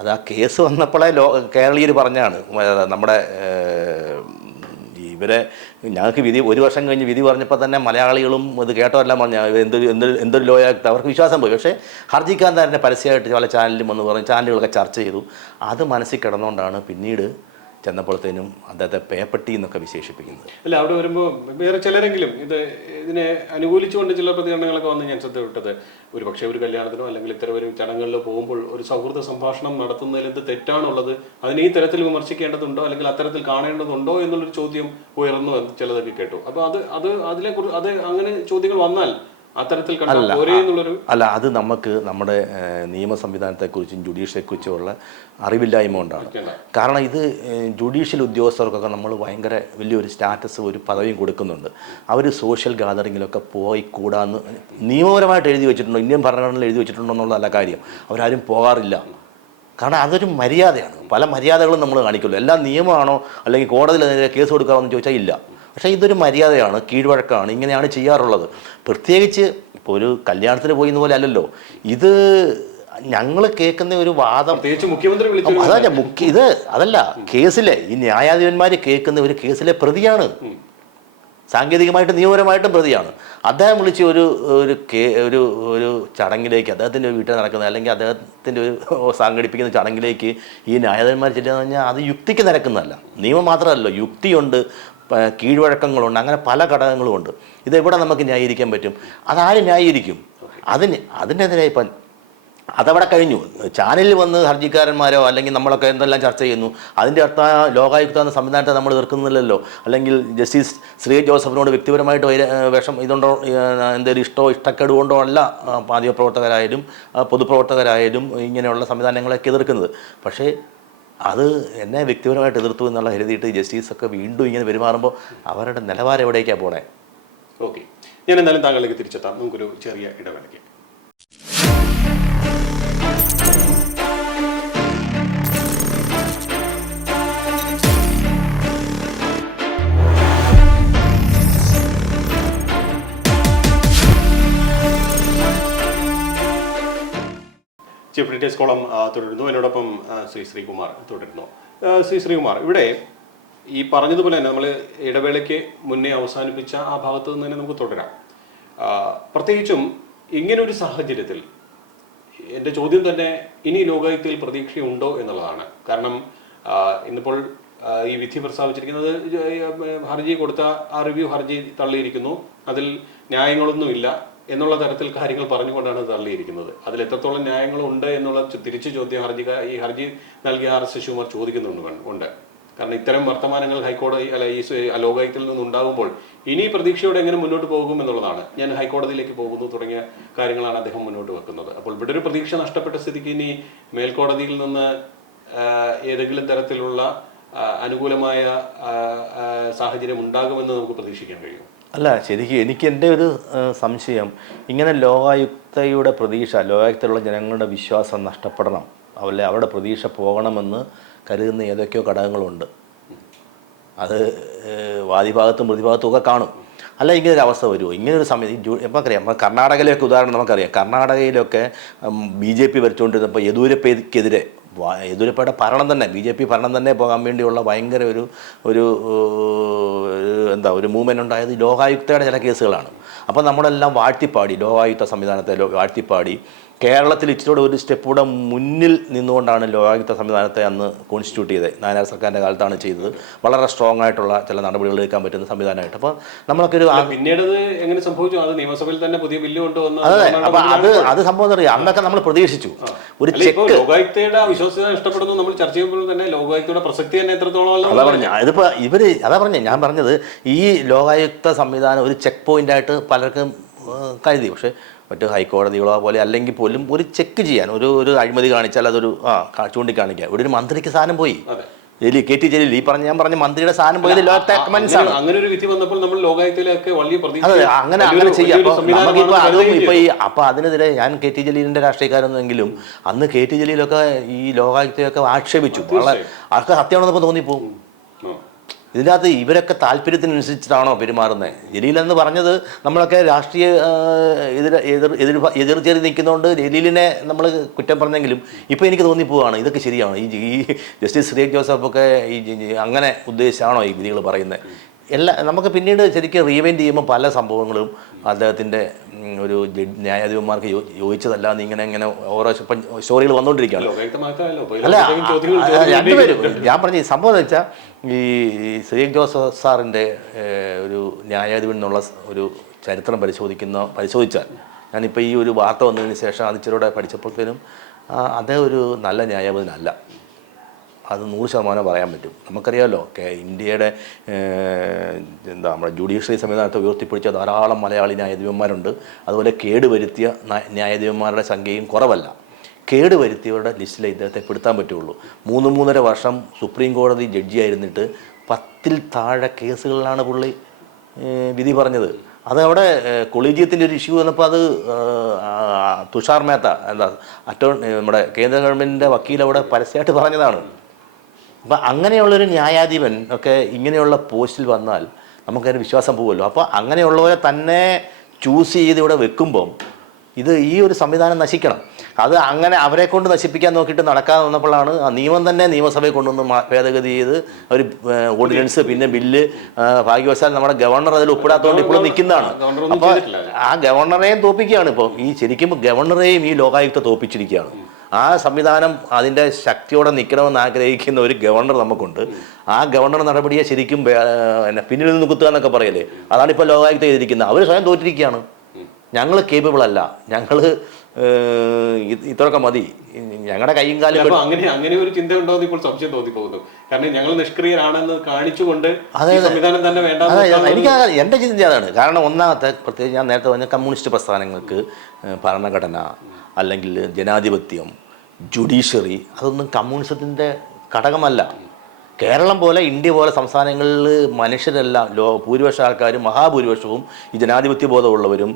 അത് ആ കേസ് വന്നപ്പോഴേ കേരളീയർ പറഞ്ഞാണ്. നമ്മുടെ ഇവരെ ഞങ്ങൾക്ക് ഒരു വർഷം കഴിഞ്ഞ് വിധി പറഞ്ഞപ്പോൾ തന്നെ മലയാളികളും ഇത് കേട്ടോരെല്ലാം പറഞ്ഞ എന്തൊരു ലോയാക്ട് അവർക്ക് വിശ്വാസം പോയി. പക്ഷേ ഹർജിക്കാരൻ തന്നെ പരസ്യമായിട്ട് പല ചാനലിലും വന്ന് പറഞ്ഞു, ചാനലുകളൊക്കെ ചർച്ച ചെയ്തു. അത് മനസ്സിൽ കിടന്നുകൊണ്ടാണ് പിന്നീട് ചെന്നപ്പോഴത്തേനും അദ്ദേഹത്തെ പേപ്പട്ടി എന്നൊക്കെ വിശേഷിപ്പിക്കുന്നത്. അല്ല, അവിടെ വരുമ്പോൾ വേറെ ചിലരെങ്കിലും ഇതിനെ അനുകൂലിച്ചുകൊണ്ട് ചില പ്രതികരണങ്ങളൊക്കെ വന്ന് ഞാൻ ശ്രദ്ധപ്പെട്ടത്, ഒരു പക്ഷേ ഒരു കല്യാണത്തിനോ അല്ലെങ്കിൽ ഇത്തരം ചടങ്ങുകളിലോ പോകുമ്പോൾ ഒരു സൗഹൃദ സംഭാഷണം നടത്തുന്നതിൽ എന്ത് തെറ്റാണുള്ളത്, അതിനെ ഈ തരത്തിൽ വിമർശിക്കേണ്ടതുണ്ടോ അല്ലെങ്കിൽ അത്തരത്തിൽ കാണേണ്ടതുണ്ടോ എന്നുള്ളൊരു ചോദ്യം ഉയർന്നു എന്ന് ചിലതൊക്കെ കേട്ടു. അപ്പോൾ അത് അങ്ങനെ ചോദ്യങ്ങൾ വന്നാൽ അത്തരത്തിൽ അല്ല, അത് നമുക്ക് നമ്മുടെ നിയമ സംവിധാനത്തെക്കുറിച്ചും ജുഡീഷ്യറിയെക്കുറിച്ചുമുള്ള അറിവില്ലായ്മ കൊണ്ടാണ്. കാരണം ഇത് ജുഡീഷ്യൽ ഉദ്യോഗസ്ഥർക്കൊക്കെ നമ്മൾ ഭയങ്കര വലിയൊരു സ്റ്റാറ്റസ്, ഒരു പദവിയും കൊടുക്കുന്നുണ്ട്. അവർ സോഷ്യൽ ഗാദറിങ്ങിലൊക്കെ പോയി കൂടാന്ന് നിയമപരമായിട്ട് എഴുതി വെച്ചിട്ടുണ്ടോ, ഇന്ത്യൻ ഭരണഘടനയിൽ എഴുതി വെച്ചിട്ടുണ്ടോ എന്നുള്ളതല്ല കാര്യം. അവരാരും പോകാറില്ല. കാരണം അതൊരു മര്യാദയാണ്. പല മര്യാദകളും നമ്മൾ കാണിക്കുള്ളൂ. എല്ലാം നിയമമാണോ അല്ലെങ്കിൽ കോടതിയിൽ കേസ് കൊടുക്കാമെന്ന് ചോദിച്ചാൽ ഇല്ല. പക്ഷേ ഇതൊരു മര്യാദയാണ്, കീഴ്വഴക്കമാണ്, ഇങ്ങനെയാണ് ചെയ്യാറുള്ളത്. പ്രത്യേകിച്ച് ഇപ്പോൾ ഒരു കല്യാണത്തിന് പോയിന്ന പോലെ അല്ലല്ലോ ഇത്. ഞങ്ങൾ കേൾക്കുന്ന ഒരു വാദം അതല്ല കേസിലെ ഈ ന്യായാധിപന്മാർ കേൾക്കുന്ന ഒരു കേസിലെ പ്രതിയാണ്, സാങ്കേതികമായിട്ട് നിയമപരമായിട്ടും പ്രതിയാണ്. അദ്ദേഹം വിളിച്ച് ഒരു ചടങ്ങിലേക്ക്, അദ്ദേഹത്തിൻ്റെ വീട്ടിൽ നടക്കുന്ന അല്ലെങ്കിൽ അദ്ദേഹത്തിൻ്റെ ഒരു സംഘടിപ്പിക്കുന്ന ചടങ്ങിലേക്ക് ഈ ന്യായാധിപന്മാർ ചെല്ലുക പറഞ്ഞാൽ അത് യുക്തിക്ക് നിരക്കുന്നതല്ല. നിയമം മാത്രമല്ല, യുക്തിയുണ്ട്, കീഴ്വഴക്കങ്ങളുണ്ട്, അങ്ങനെ പല ഘടകങ്ങളുമുണ്ട്. ഇതെവിടെ നമുക്ക് ന്യായീകരിക്കാൻ പറ്റും? അതാരും ന്യായീകരിക്കും? അതിനെതിരെ ഇപ്പം അതവിടെ കഴിഞ്ഞു. ചാനലിൽ വന്ന് ഹർജിക്കാരന്മാരോ അല്ലെങ്കിൽ നമ്മളൊക്കെ എന്തെല്ലാം ചർച്ച ചെയ്യുന്നു. അതിൻ്റെ അർത്ഥം ലോകായുക്ത എന്ന സംവിധാനത്തെ നമ്മൾ എതിർക്കുന്നില്ലല്ലോ. അല്ലെങ്കിൽ ജസ്റ്റിസ് ശ്രീ ജോസഫിനോട് വ്യക്തിപരമായിട്ട് ഇതുണ്ടോ, എന്തെങ്കിലും ഇഷ്ടക്കേട് കൊണ്ടോ അല്ല മാധ്യമപ്രവർത്തകരായാലും പൊതുപ്രവർത്തകരായാലും ഇങ്ങനെയുള്ള സംവിധാനങ്ങളൊക്കെ എതിർക്കുന്നത്. പക്ഷേ അത് എന്നെ വ്യക്തിപരമായിട്ട് എതിർത്തു എന്നുള്ള കരുതിയിട്ട് ജസ്റ്റിസൊക്കെ വീണ്ടും ഇങ്ങനെ പെരുമാറുമ്പോൾ അവരുടെ നിലവാരം എവിടേക്കാണ് പോണേ? ഓക്കെ, ഞാൻ എന്തായാലും താങ്കളിലേക്ക് തിരിച്ചെത്താം. നമുക്കൊരു ചെറിയ ഇടവേളയ്ക്ക്. ചീഫ് എഡിറ്റേഴ്സ് കോളം തുടരുന്നു. എന്നോടൊപ്പം ശ്രീ ശ്രീകുമാർ തുടരുന്നു. ശ്രീ ശ്രീകുമാർ, ഇവിടെ ഈ പറഞ്ഞതുപോലെ തന്നെ നമ്മൾ ഇടവേളയ്ക്ക് മുന്നേ അവസാനിപ്പിച്ച ആ ഭാഗത്ത് നിന്ന് തന്നെ നമുക്ക് തുടരാം. പ്രത്യേകിച്ചും ഇങ്ങനൊരു സാഹചര്യത്തിൽ എൻ്റെ ചോദ്യം തന്നെ ഇനി ലോകായുക്തയിൽ പ്രതീക്ഷയുണ്ടോ എന്നുള്ളതാണ്. കാരണം ഇന്നിപ്പോൾ ഈ വിധി പ്രസ്താവിച്ചിരിക്കുന്നത്, ഹർജി കൊടുത്ത ആ റിവ്യൂ ഹർജി തള്ളിയിരിക്കുന്നു, അതിൽ ന്യായങ്ങളൊന്നുമില്ല എന്നുള്ള തരത്തിൽ കാര്യങ്ങൾ പറഞ്ഞുകൊണ്ടാണ് തള്ളിയിരിക്കുന്നത്. അതിൽ എത്രത്തോളം ന്യായങ്ങളുണ്ട് എന്നുള്ള തിരിച്ചു ചോദ്യം ഈ ഹർജി നൽകിയ ആർ ശശികുമാർ ചോദിക്കുന്നുണ്ട്. കാരണം ഇത്തരം വർത്തമാനങ്ങൾ ഹൈക്കോടതി ഈ ലോകായുക്തയിൽ നിന്നുണ്ടാകുമ്പോൾ ഇനി പ്രതീക്ഷയോടെ എങ്ങനെ മുന്നോട്ട് പോകും എന്നുള്ളതാണ്. ഞാൻ ഹൈക്കോടതിയിലേക്ക് പോകുന്നു തുടങ്ങിയ കാര്യങ്ങളാണ് അദ്ദേഹം മുന്നോട്ട് വെക്കുന്നത്. അപ്പോൾ ഇവിടെ ഒരു പ്രതീക്ഷ നഷ്ടപ്പെട്ട സ്ഥിതിക്ക് ഇനി മേൽക്കോടതിയിൽ നിന്ന് ഏതെങ്കിലും തരത്തിലുള്ള അനുകൂലമായ സാഹചര്യം ഉണ്ടാകുമെന്ന് നമുക്ക് പ്രതീക്ഷിക്കാൻ കഴിയും? അല്ല, ശരിക്കും എനിക്ക് എൻ്റെ ഒരു സംശയം, ഇങ്ങനെ ലോകായുക്തയുടെ പ്രതീക്ഷ, ലോകായുക്തയിലുള്ള ജനങ്ങളുടെ വിശ്വാസം നഷ്ടപ്പെടണം, അവരുടെ പ്രതീക്ഷ പോകണമെന്ന് കരുതുന്ന ഏതൊക്കെയോ ഘടകങ്ങളുണ്ട്. അത് വാദിഭാഗത്തും പ്രതിഭാഗത്തും ഒക്കെ കാണും. അല്ല, ഇങ്ങനൊരു അവസ്ഥ വരുമോ? ഇങ്ങനൊരു സമയം നമുക്കറിയാം, കർണാടകയിലൊക്കെ ഉദാഹരണം നമുക്കറിയാം. കർണാടകയിലൊക്കെ BJP ഭരിച്ചുകൊണ്ടിരുന്നപ്പോൾ യെദ്യൂരപ്പയ്ക്കെതിരെ യെദ്യൂരപ്പയുടെ ഭരണം തന്നെ, BJP ഭരണം തന്നെ പോകാൻ വേണ്ടിയുള്ള ഭയങ്കര ഒരു മൂവ്മെൻ്റ് ഉണ്ടായത് ലോകായുക്തയുടെ ചില കേസുകളാണ്. അപ്പോൾ നമ്മളെല്ലാം വാഴ്ത്തിപ്പാടി, ലോകായുക്ത സംവിധാനത്തെ വാഴ്ത്തിപ്പാടി. കേരളത്തിൽ ഇച്ചിരി ഒരു സ്റ്റെപ്പ് കൂടെ മുന്നിൽ നിന്നുകൊണ്ടാണ് ലോകായുക്ത സംവിധാനത്തെ അന്ന് കോൺസ്റ്റിറ്റ്യൂട്ട് ചെയ്തത്. നായനാർ സർക്കാരിൻ്റെ കാലത്താണ് ചെയ്തത്. വളരെ സ്ട്രോങ് ആയിട്ടുള്ള ചില നടപടികൾ എടുക്കാൻ പറ്റുന്ന സംവിധാനമായിട്ട്. അപ്പോൾ നമ്മളൊക്കെ പിന്നീട് എങ്ങനെ സംഭവിച്ചു? അത് നിയമസഭയിൽ തന്നെ പുതിയ ബില്ല് കൊണ്ടുവന്നു. അതെ, അപ്പോൾ അത് സംഭവം അറിയാം. അന്നൊക്കെ നമ്മൾ പ്രതീക്ഷിച്ചു ഒരു ചെക്ക്. ലോകായുക്തയുടെ വിശ്വാസ്യത നഷ്ടപ്പെടുന്നു നമ്മൾ ചർച്ച ചെയ്യുമ്പോൾ തന്നെ ലോകായുക്തയുടെ പ്രസക്തി തന്നെ എത്രത്തോളം? അതാ പറഞ്ഞ ഇതിപ്പോൾ ഞാൻ പറഞ്ഞത് ഈ ലോകായുക്ത സംവിധാനം ഒരു ചെക്ക് പോയിന്റായിട്ട് പലർക്കും കരുതി. പക്ഷേ മറ്റ് ഹൈക്കോടതികളോ പോലെ അല്ലെങ്കിൽ പോലും ഒരു ചെക്ക് ചെയ്യാൻ, ഒരു അഴിമതി കാണിച്ചാൽ അതൊരു ചൂണ്ടിക്കാണിക്കുക. ഇവിടെ ഒരു മന്ത്രിക്ക് സാധനം പോയി, KT ജലീൽ, ഞാൻ പറഞ്ഞ മന്ത്രിയുടെ സാധനം പോയത് ലോകത്തെക്മൻസാണ്. അങ്ങനെ ഒരു വിധി വന്നപ്പോൾ നമ്മൾ ലോകായുക്തയിലൊക്കെ വലിയ പ്രതീക്ഷ. അതെ, അങ്ങനെ ചെയ്യാം. നമുക്കിപ്പോൾ അതും ഇപ്പോൾ അതിനെതിരെ ഞാൻ KT ജലീലിൻ്റെ രാഷ്ട്രീയക്കാരൊന്നെങ്കിലും അന്ന് KT ജലീലൊക്കെ ഈ ലോകായുക്തയൊക്കെ ആക്ഷേപിച്ചു. ആൾക്ക് സത്യമാണെന്നപ്പോൾ തോന്നിപ്പോവും. ഇതിനകത്ത് ഇവരൊക്കെ താല്പര്യത്തിനനുസരിച്ചിട്ടാണോ പെരുമാറുന്നത്? ജലീൽ എന്ന് പറഞ്ഞത് നമ്മളൊക്കെ രാഷ്ട്രീയ എതിർചേരി നിൽക്കുന്നതുകൊണ്ട് ജലീലിനെ നമ്മൾ കുറ്റം പറഞ്ഞെങ്കിലും ഇപ്പോൾ എനിക്ക് തോന്നിപ്പോവാണ് ഇതൊക്കെ ശരിയാണ്. ഈ ജസ്റ്റിസ് സിറിയക് ജോസഫൊക്കെ അങ്ങനെ ഉദ്ദേശിച്ചാണോ ഈ വിധികൾ പറയുന്നത്? നമുക്ക് പിന്നീട് ശരിക്കും റീവൈൻഡ് ചെയ്യുമ്പോൾ പല സംഭവങ്ങളും അദ്ദേഹത്തിൻ്റെ ഒരു ന്യായാധിപന്മാർക്ക് യോജിച്ചതല്ലാന്ന് ഇങ്ങനെ ഓരോ സ്റ്റോറികൾ വന്നുകൊണ്ടിരിക്കുകയാണ്. അല്ല, രണ്ടുപേരും ഞാൻ പറഞ്ഞ ഈ സംഭവം എന്ന് വെച്ചാൽ ഈ സിറിയക് ജോസഫ് സാറിൻ്റെ ഒരു ന്യായാധിപൻ എന്നുള്ള ഒരു ചരിത്രം പരിശോധിച്ചാൽ, ഞാനിപ്പോൾ ഈ ഒരു വാർത്ത വന്നതിന് ശേഷം അത് ഇച്ചിരൂടെ പഠിച്ചപ്പോഴത്തേനും അദ്ദേഹം ഒരു നല്ല ന്യായാധിപനല്ല. അത് 100% പറയാൻ പറ്റും. നമുക്കറിയാമല്ലോ ഇന്ത്യയുടെ നമ്മുടെ ജുഡീഷ്യറി സംവിധാനത്തെ ഉയർത്തിപ്പിടിച്ച ധാരാളം മലയാളി ന്യായാധിപന്മാരുണ്ട്. അതുപോലെ കേടുവരുത്തിയ ന്യായാധിപന്മാരുടെ സംഖ്യയും കുറവല്ല. കേടുവരുത്തിയവരുടെ ലിസ്റ്റിൽ ഇദ്ദേഹത്തെ പെടുത്താൻ പറ്റുള്ളൂ. 3.5 വർഷം സുപ്രീം കോടതി ജഡ്ജിയായിരുന്നിട്ട് 10ൽ താഴെ കേസുകളിലാണ് പുള്ളി വിധി പറഞ്ഞത്. അതവിടെ കൊളീജിയത്തിൻ്റെ ഒരു ഇഷ്യൂ വന്നപ്പോൾ അത് തുഷാർ മേത്ത നമ്മുടെ കേന്ദ്ര ഗവൺമെൻറ്റിൻ്റെ വക്കീൽ അവിടെ പരസ്യമായിട്ട് പറഞ്ഞതാണ്. അപ്പം അങ്ങനെയുള്ളൊരു ന്യായാധിപൻ ഒക്കെ ഇങ്ങനെയുള്ള പോസ്റ്റിൽ വന്നാൽ നമുക്കതിന് വിശ്വാസം പോകുമല്ലോ. അപ്പോൾ അങ്ങനെയുള്ളവരെ തന്നെ ചൂസ് ചെയ്ത് ഇവിടെ വെക്കുമ്പം ഈ ഒരു സംവിധാനം നശിക്കണം. അത് അങ്ങനെ അവരെ കൊണ്ട് നശിപ്പിക്കാൻ നോക്കിയിട്ട് നടക്കാതെ വന്നപ്പോഴാണ് ആ നിയമം തന്നെ നിയമസഭയിൽ കൊണ്ടുവന്ന് ഭേദഗതി ചെയ്ത് ഒരു ഓർഡിനൻസ്, പിന്നെ ബില്ല്. ഭാഗ്യവശാൽ നമ്മുടെ ഗവർണർ അതിൽ ഒപ്പിടാത്തതുകൊണ്ട് ഇപ്പോഴും നിൽക്കുന്നതാണ്. അപ്പോൾ ആ ഗവർണറെയും തോപ്പിക്കുകയാണ്. ഇപ്പോൾ ശരിക്കും ഗവർണറെയും ഈ ലോകായുക്ത തോപ്പിച്ചിരിക്കുകയാണ്. ആ സംവിധാനം അതിൻ്റെ ശക്തിയോടെ നിൽക്കണമെന്ന് ആഗ്രഹിക്കുന്ന ഒരു ഗവർണർ നമുക്കുണ്ട്. ആ ഗവർണർ നടപടിയെ ശരിക്കും പിന്നിൽ നിന്ന് കുത്തുക എന്നൊക്കെ പറയല്ലേ, അതാണിപ്പോൾ ലോകായുക്ത ചെയ്തിരിക്കുന്നത്. അവർ സ്വയം തോറ്റിരിക്കുകയാണ്. ഞങ്ങൾ കേപ്പബിൾ അല്ല, ഞങ്ങൾ ഇത്രയൊക്കെ മതി, ഞങ്ങളുടെ കൈയും കാലും. അങ്ങനെ ഒരു ചിന്ത ഉണ്ടോ എന്ന് ഇപ്പോൾ സംശയം തോന്നിപ്പോകുന്നു. കാരണം ഞങ്ങൾ നിഷ്ക്രിയരാണെന്ന് കാണിച്ചുകൊണ്ട് സംവിധാനം തന്നെ വേണ്ട. എനിക്ക് എൻ്റെ ചിന്ത അതാണ്. കാരണം ഒന്നാമത്തെ പ്രത്യേകിച്ച് ഞാൻ നേരത്തെ പറഞ്ഞ കമ്മ്യൂണിസ്റ്റ് പ്രസ്ഥാനങ്ങൾക്ക് ഭരണഘടന അല്ലെങ്കിൽ ജനാധിപത്യം, ജുഡീഷ്യറി അതൊന്നും കമ്മ്യൂണിസത്തിൻ്റെ ഘടകമല്ല. കേരളം പോലെ ഇന്ത്യ പോലെ സംസ്ഥാനങ്ങളിൽ മനുഷ്യരെല്ലാം ഭൂരിപക്ഷ ആൾക്കാരും മഹാഭൂരിപക്ഷവും ഈ ജനാധിപത്യ ബോധമുള്ളവരും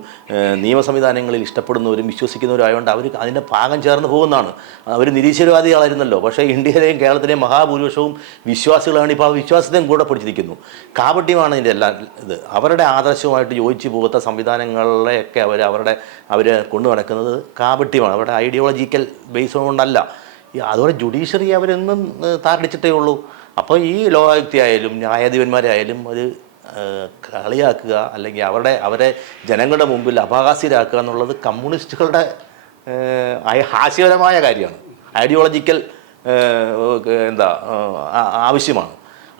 നിയമ സംവിധാനങ്ങളിൽ ഇഷ്ടപ്പെടുന്നവരും വിശ്വസിക്കുന്നവരായതുകൊണ്ട് അവർ അതിൻ്റെ ഭാഗം ചേർന്ന് പോകുന്നതാണ്. അവർ നിരീശ്വരവാദികളായിരുന്നല്ലോ. പക്ഷേ ഇന്ത്യയിലെയും കേരളത്തിലെയും മഹാഭൂരിപക്ഷവും വിശ്വാസികളാണ്. ഇപ്പോൾ ആ വിശ്വാസത്തെയും കൂടെ പിടിച്ചിരിക്കുന്നു. കാപട്യമാണ് ഇതിൻ്റെ എല്ലാം ഇത്. അവരുടെ ആദർശവുമായിട്ട് യോജിച്ച് പോകാത്ത സംവിധാനങ്ങളെയൊക്കെ അവർ കൊണ്ടു നടക്കുന്നത് കാപട്യമാണ്. അവരുടെ ഐഡിയോളജിക്കൽ ബേസ് കൊണ്ടല്ല. അതുപോലെ ജുഡീഷ്യറി അവരെന്നും താരടിച്ചിട്ടേ ഉള്ളൂ. അപ്പോൾ ഈ ലോകായുക്തയായാലും ന്യായാധിപന്മാരായാലും ഒരു കളിയാക്കുക അല്ലെങ്കിൽ അവരെ ജനങ്ങളുടെ മുമ്പിൽ അപഹാസ്യരാക്കുക എന്നുള്ളത് കമ്മ്യൂണിസ്റ്റുകളുടെ ഹാസ്യപരമായ കാര്യമാണ്. ഐഡിയോളജിക്കൽ ആവശ്യമാണ്.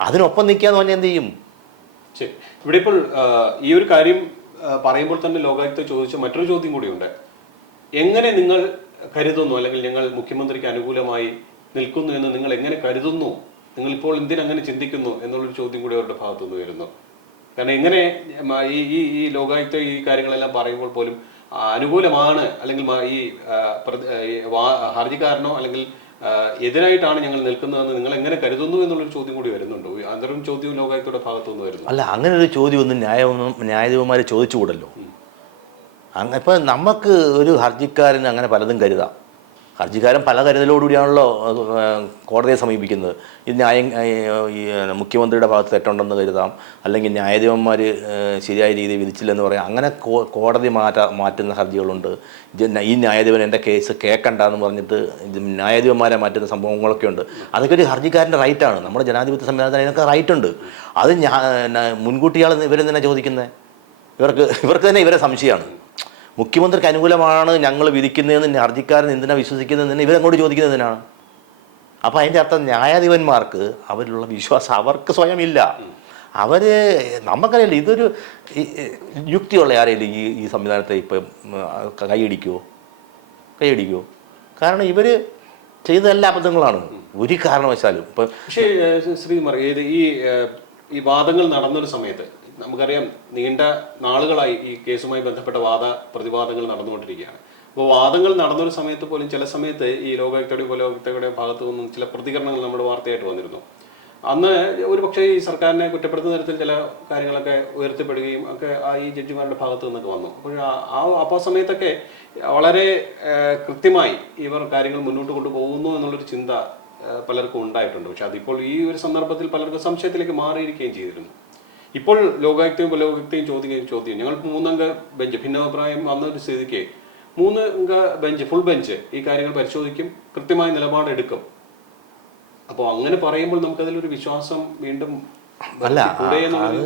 അതിനൊപ്പം നിൽക്കാന്ന് പറഞ്ഞാൽ എന്ത് ചെയ്യും? ശരി, ഇവിടെ ഇപ്പോൾ ഈ ഒരു കാര്യം പറയുമ്പോൾ തന്നെ ലോകായുക്ത ചോദിച്ച മറ്റൊരു ചോദ്യം കൂടിയുണ്ട്. എങ്ങനെ നിങ്ങൾ കരുതുന്നു, അല്ലെങ്കിൽ ഞങ്ങൾ മുഖ്യമന്ത്രിക്ക് അനുകൂലമായി നിൽക്കുന്നു എന്ന് നിങ്ങൾ എങ്ങനെ കരുതുന്നു, നിങ്ങൾ ഇപ്പോൾ എന്തിനങ്ങനെ ചിന്തിക്കുന്നു എന്നുള്ളൊരു ചോദ്യം കൂടി അവരുടെ ഭാഗത്തുനിന്ന് വരുന്നു. കാരണം എങ്ങനെ ഈ ലോകായുക്ത ഈ കാര്യങ്ങളെല്ലാം പറയുമ്പോൾ പോലും അനുകൂലമാണ്, അല്ലെങ്കിൽ ഈ ഹർജിക്കാരനോ അല്ലെങ്കിൽ എതിരായിട്ടാണ് ഞങ്ങൾ നിൽക്കുന്നതെന്ന് നിങ്ങൾ എങ്ങനെ കരുതുന്നു എന്നുള്ളൊരു ചോദ്യം കൂടി വരുന്നുണ്ട്. അത്തരം ചോദ്യവും ലോകായുക്തയുടെ ഭാഗത്തുനിന്ന് വരുന്നു. അല്ല, അങ്ങനെ ഒരു ചോദ്യം ഒന്നും ന്യായാധിപന്മാരെ ചോദിച്ചുകൂടല്ലോ. ഇപ്പം നമുക്ക് ഒരു ഹർജിക്കാരന് അങ്ങനെ പലതും കരുതാം. ഹർജിക്കാരൻ പല കരുതലോടുകൂടിയാണല്ലോ കോടതിയെ സമീപിക്കുന്നത്. മുഖ്യമന്ത്രിയുടെ ഭാഗത്ത് തെറ്റുണ്ടെന്ന് കരുതാം, അല്ലെങ്കിൽ ന്യായാധിപന്മാർ ശരിയായ രീതിയിൽ വിധിച്ചില്ലെന്ന് പറയാം. അങ്ങനെ കോടതി മാറ്റുന്ന ഹർജികളുണ്ട്. ഈ ന്യായാധിപൻ എൻ്റെ കേസ് കേൾക്കണ്ടെന്ന് പറഞ്ഞിട്ട് ന്യായാധിപന്മാരെ മാറ്റുന്ന സംഭവങ്ങളൊക്കെ ഉണ്ട്. അതൊക്കെ ഒരു ഹർജിക്കാരൻ്റെ റൈറ്റാണ്. നമ്മുടെ ജനാധിപത്യ സംവിധാനത്തിന് അതിനൊക്കെ റൈറ്റുണ്ട്. അത് മുൻകൂട്ടിയാൾ ഇവരെന്തിനാണ് ചോദിക്കുന്നത്? ഇവർക്ക് തന്നെ ഇവരെ സംശയമാണ്. മുഖ്യമന്ത്രിക്ക് അനുകൂലമാണ് ഞങ്ങൾ വിധിക്കുന്നതെന്ന് ഹർജിക്കാരൻ എന്തിനാണ് വിശ്വസിക്കുന്നതെന്ന് ഇവരങ്ങോട്ട് ചോദിക്കുന്നതിനാണ്. അപ്പോൾ അതിൻ്റെ അർത്ഥം ന്യായാധിപന്മാർക്ക് അവരിലുള്ള വിശ്വാസം അവർക്ക് സ്വയം ഇല്ല. നമുക്കറിയില്ല, ഇതൊരു യുക്തിയുള്ള ആരെങ്കിലും ഈ സംവിധാനത്തെ ഇപ്പം കൈയടിക്കുമോ? കാരണം ഇവർ ചെയ്ത എല്ലാ അബദ്ധങ്ങളാണ് ഒരു കാരണവശാലും. ഇപ്പം പക്ഷേ ശ്രീകുമാർ, ഈ വാദങ്ങൾ നടന്നൊരു സമയത്ത് നമുക്കറിയാം നീണ്ട നാളുകളായി ഈ കേസുമായി ബന്ധപ്പെട്ട പ്രതിവാദങ്ങൾ നടന്നുകൊണ്ടിരിക്കുകയാണ്. അപ്പോൾ വാദങ്ങൾ നടന്നൊരു സമയത്ത് പോലും ചില സമയത്ത് ഈ ലോകായുക്തയുടെ ഭാഗത്തു നിന്നും ചില പ്രതികരണങ്ങൾ നമ്മുടെ വാർത്തയായിട്ട് വന്നിരുന്നു. അന്ന് ഒരു പക്ഷേ ഈ സർക്കാരിനെ കുറ്റപ്പെടുത്തുന്ന തരത്തിൽ ചില കാര്യങ്ങളൊക്കെ ഉയർത്തപ്പെടുകയും ഒക്കെ ഈ ജഡ്ജിമാരുടെ ഭാഗത്തു നിന്നൊക്കെ വന്നു. അപ്പോൾ ആ സമയത്തൊക്കെ വളരെ കൃത്യമായി ഇവർ കാര്യങ്ങൾ മുന്നോട്ട് കൊണ്ടുപോകുന്നു എന്നുള്ളൊരു ചിന്ത പലർക്കും ഉണ്ടായിട്ടുണ്ട്. പക്ഷെ അതിപ്പോൾ ഈ ഒരു സന്ദർഭത്തിൽ പലർക്കും സംശയത്തിലേക്ക് മാറിയിരിക്കുകയും ചെയ്തിരുന്നു. ഇപ്പോൾ ലോകായുക്തയും ഉപലോകായുക്തയും ചോദ്യം ഞങ്ങൾ 3 അംഗ ബെഞ്ച് ഭിന്നാഭിപ്രായം വന്ന ഒരു സ്ഥിതിക്ക് 3 അംഗ ബെഞ്ച് ഫുൾ ബെഞ്ച് ഈ കാര്യങ്ങൾ പരിശോധിക്കും, കൃത്യമായ നിലപാടെടുക്കും. അപ്പോൾ അങ്ങനെ പറയുമ്പോൾ നമുക്കതിലൊരു വിശ്വാസം വീണ്ടും അല്ല, അത്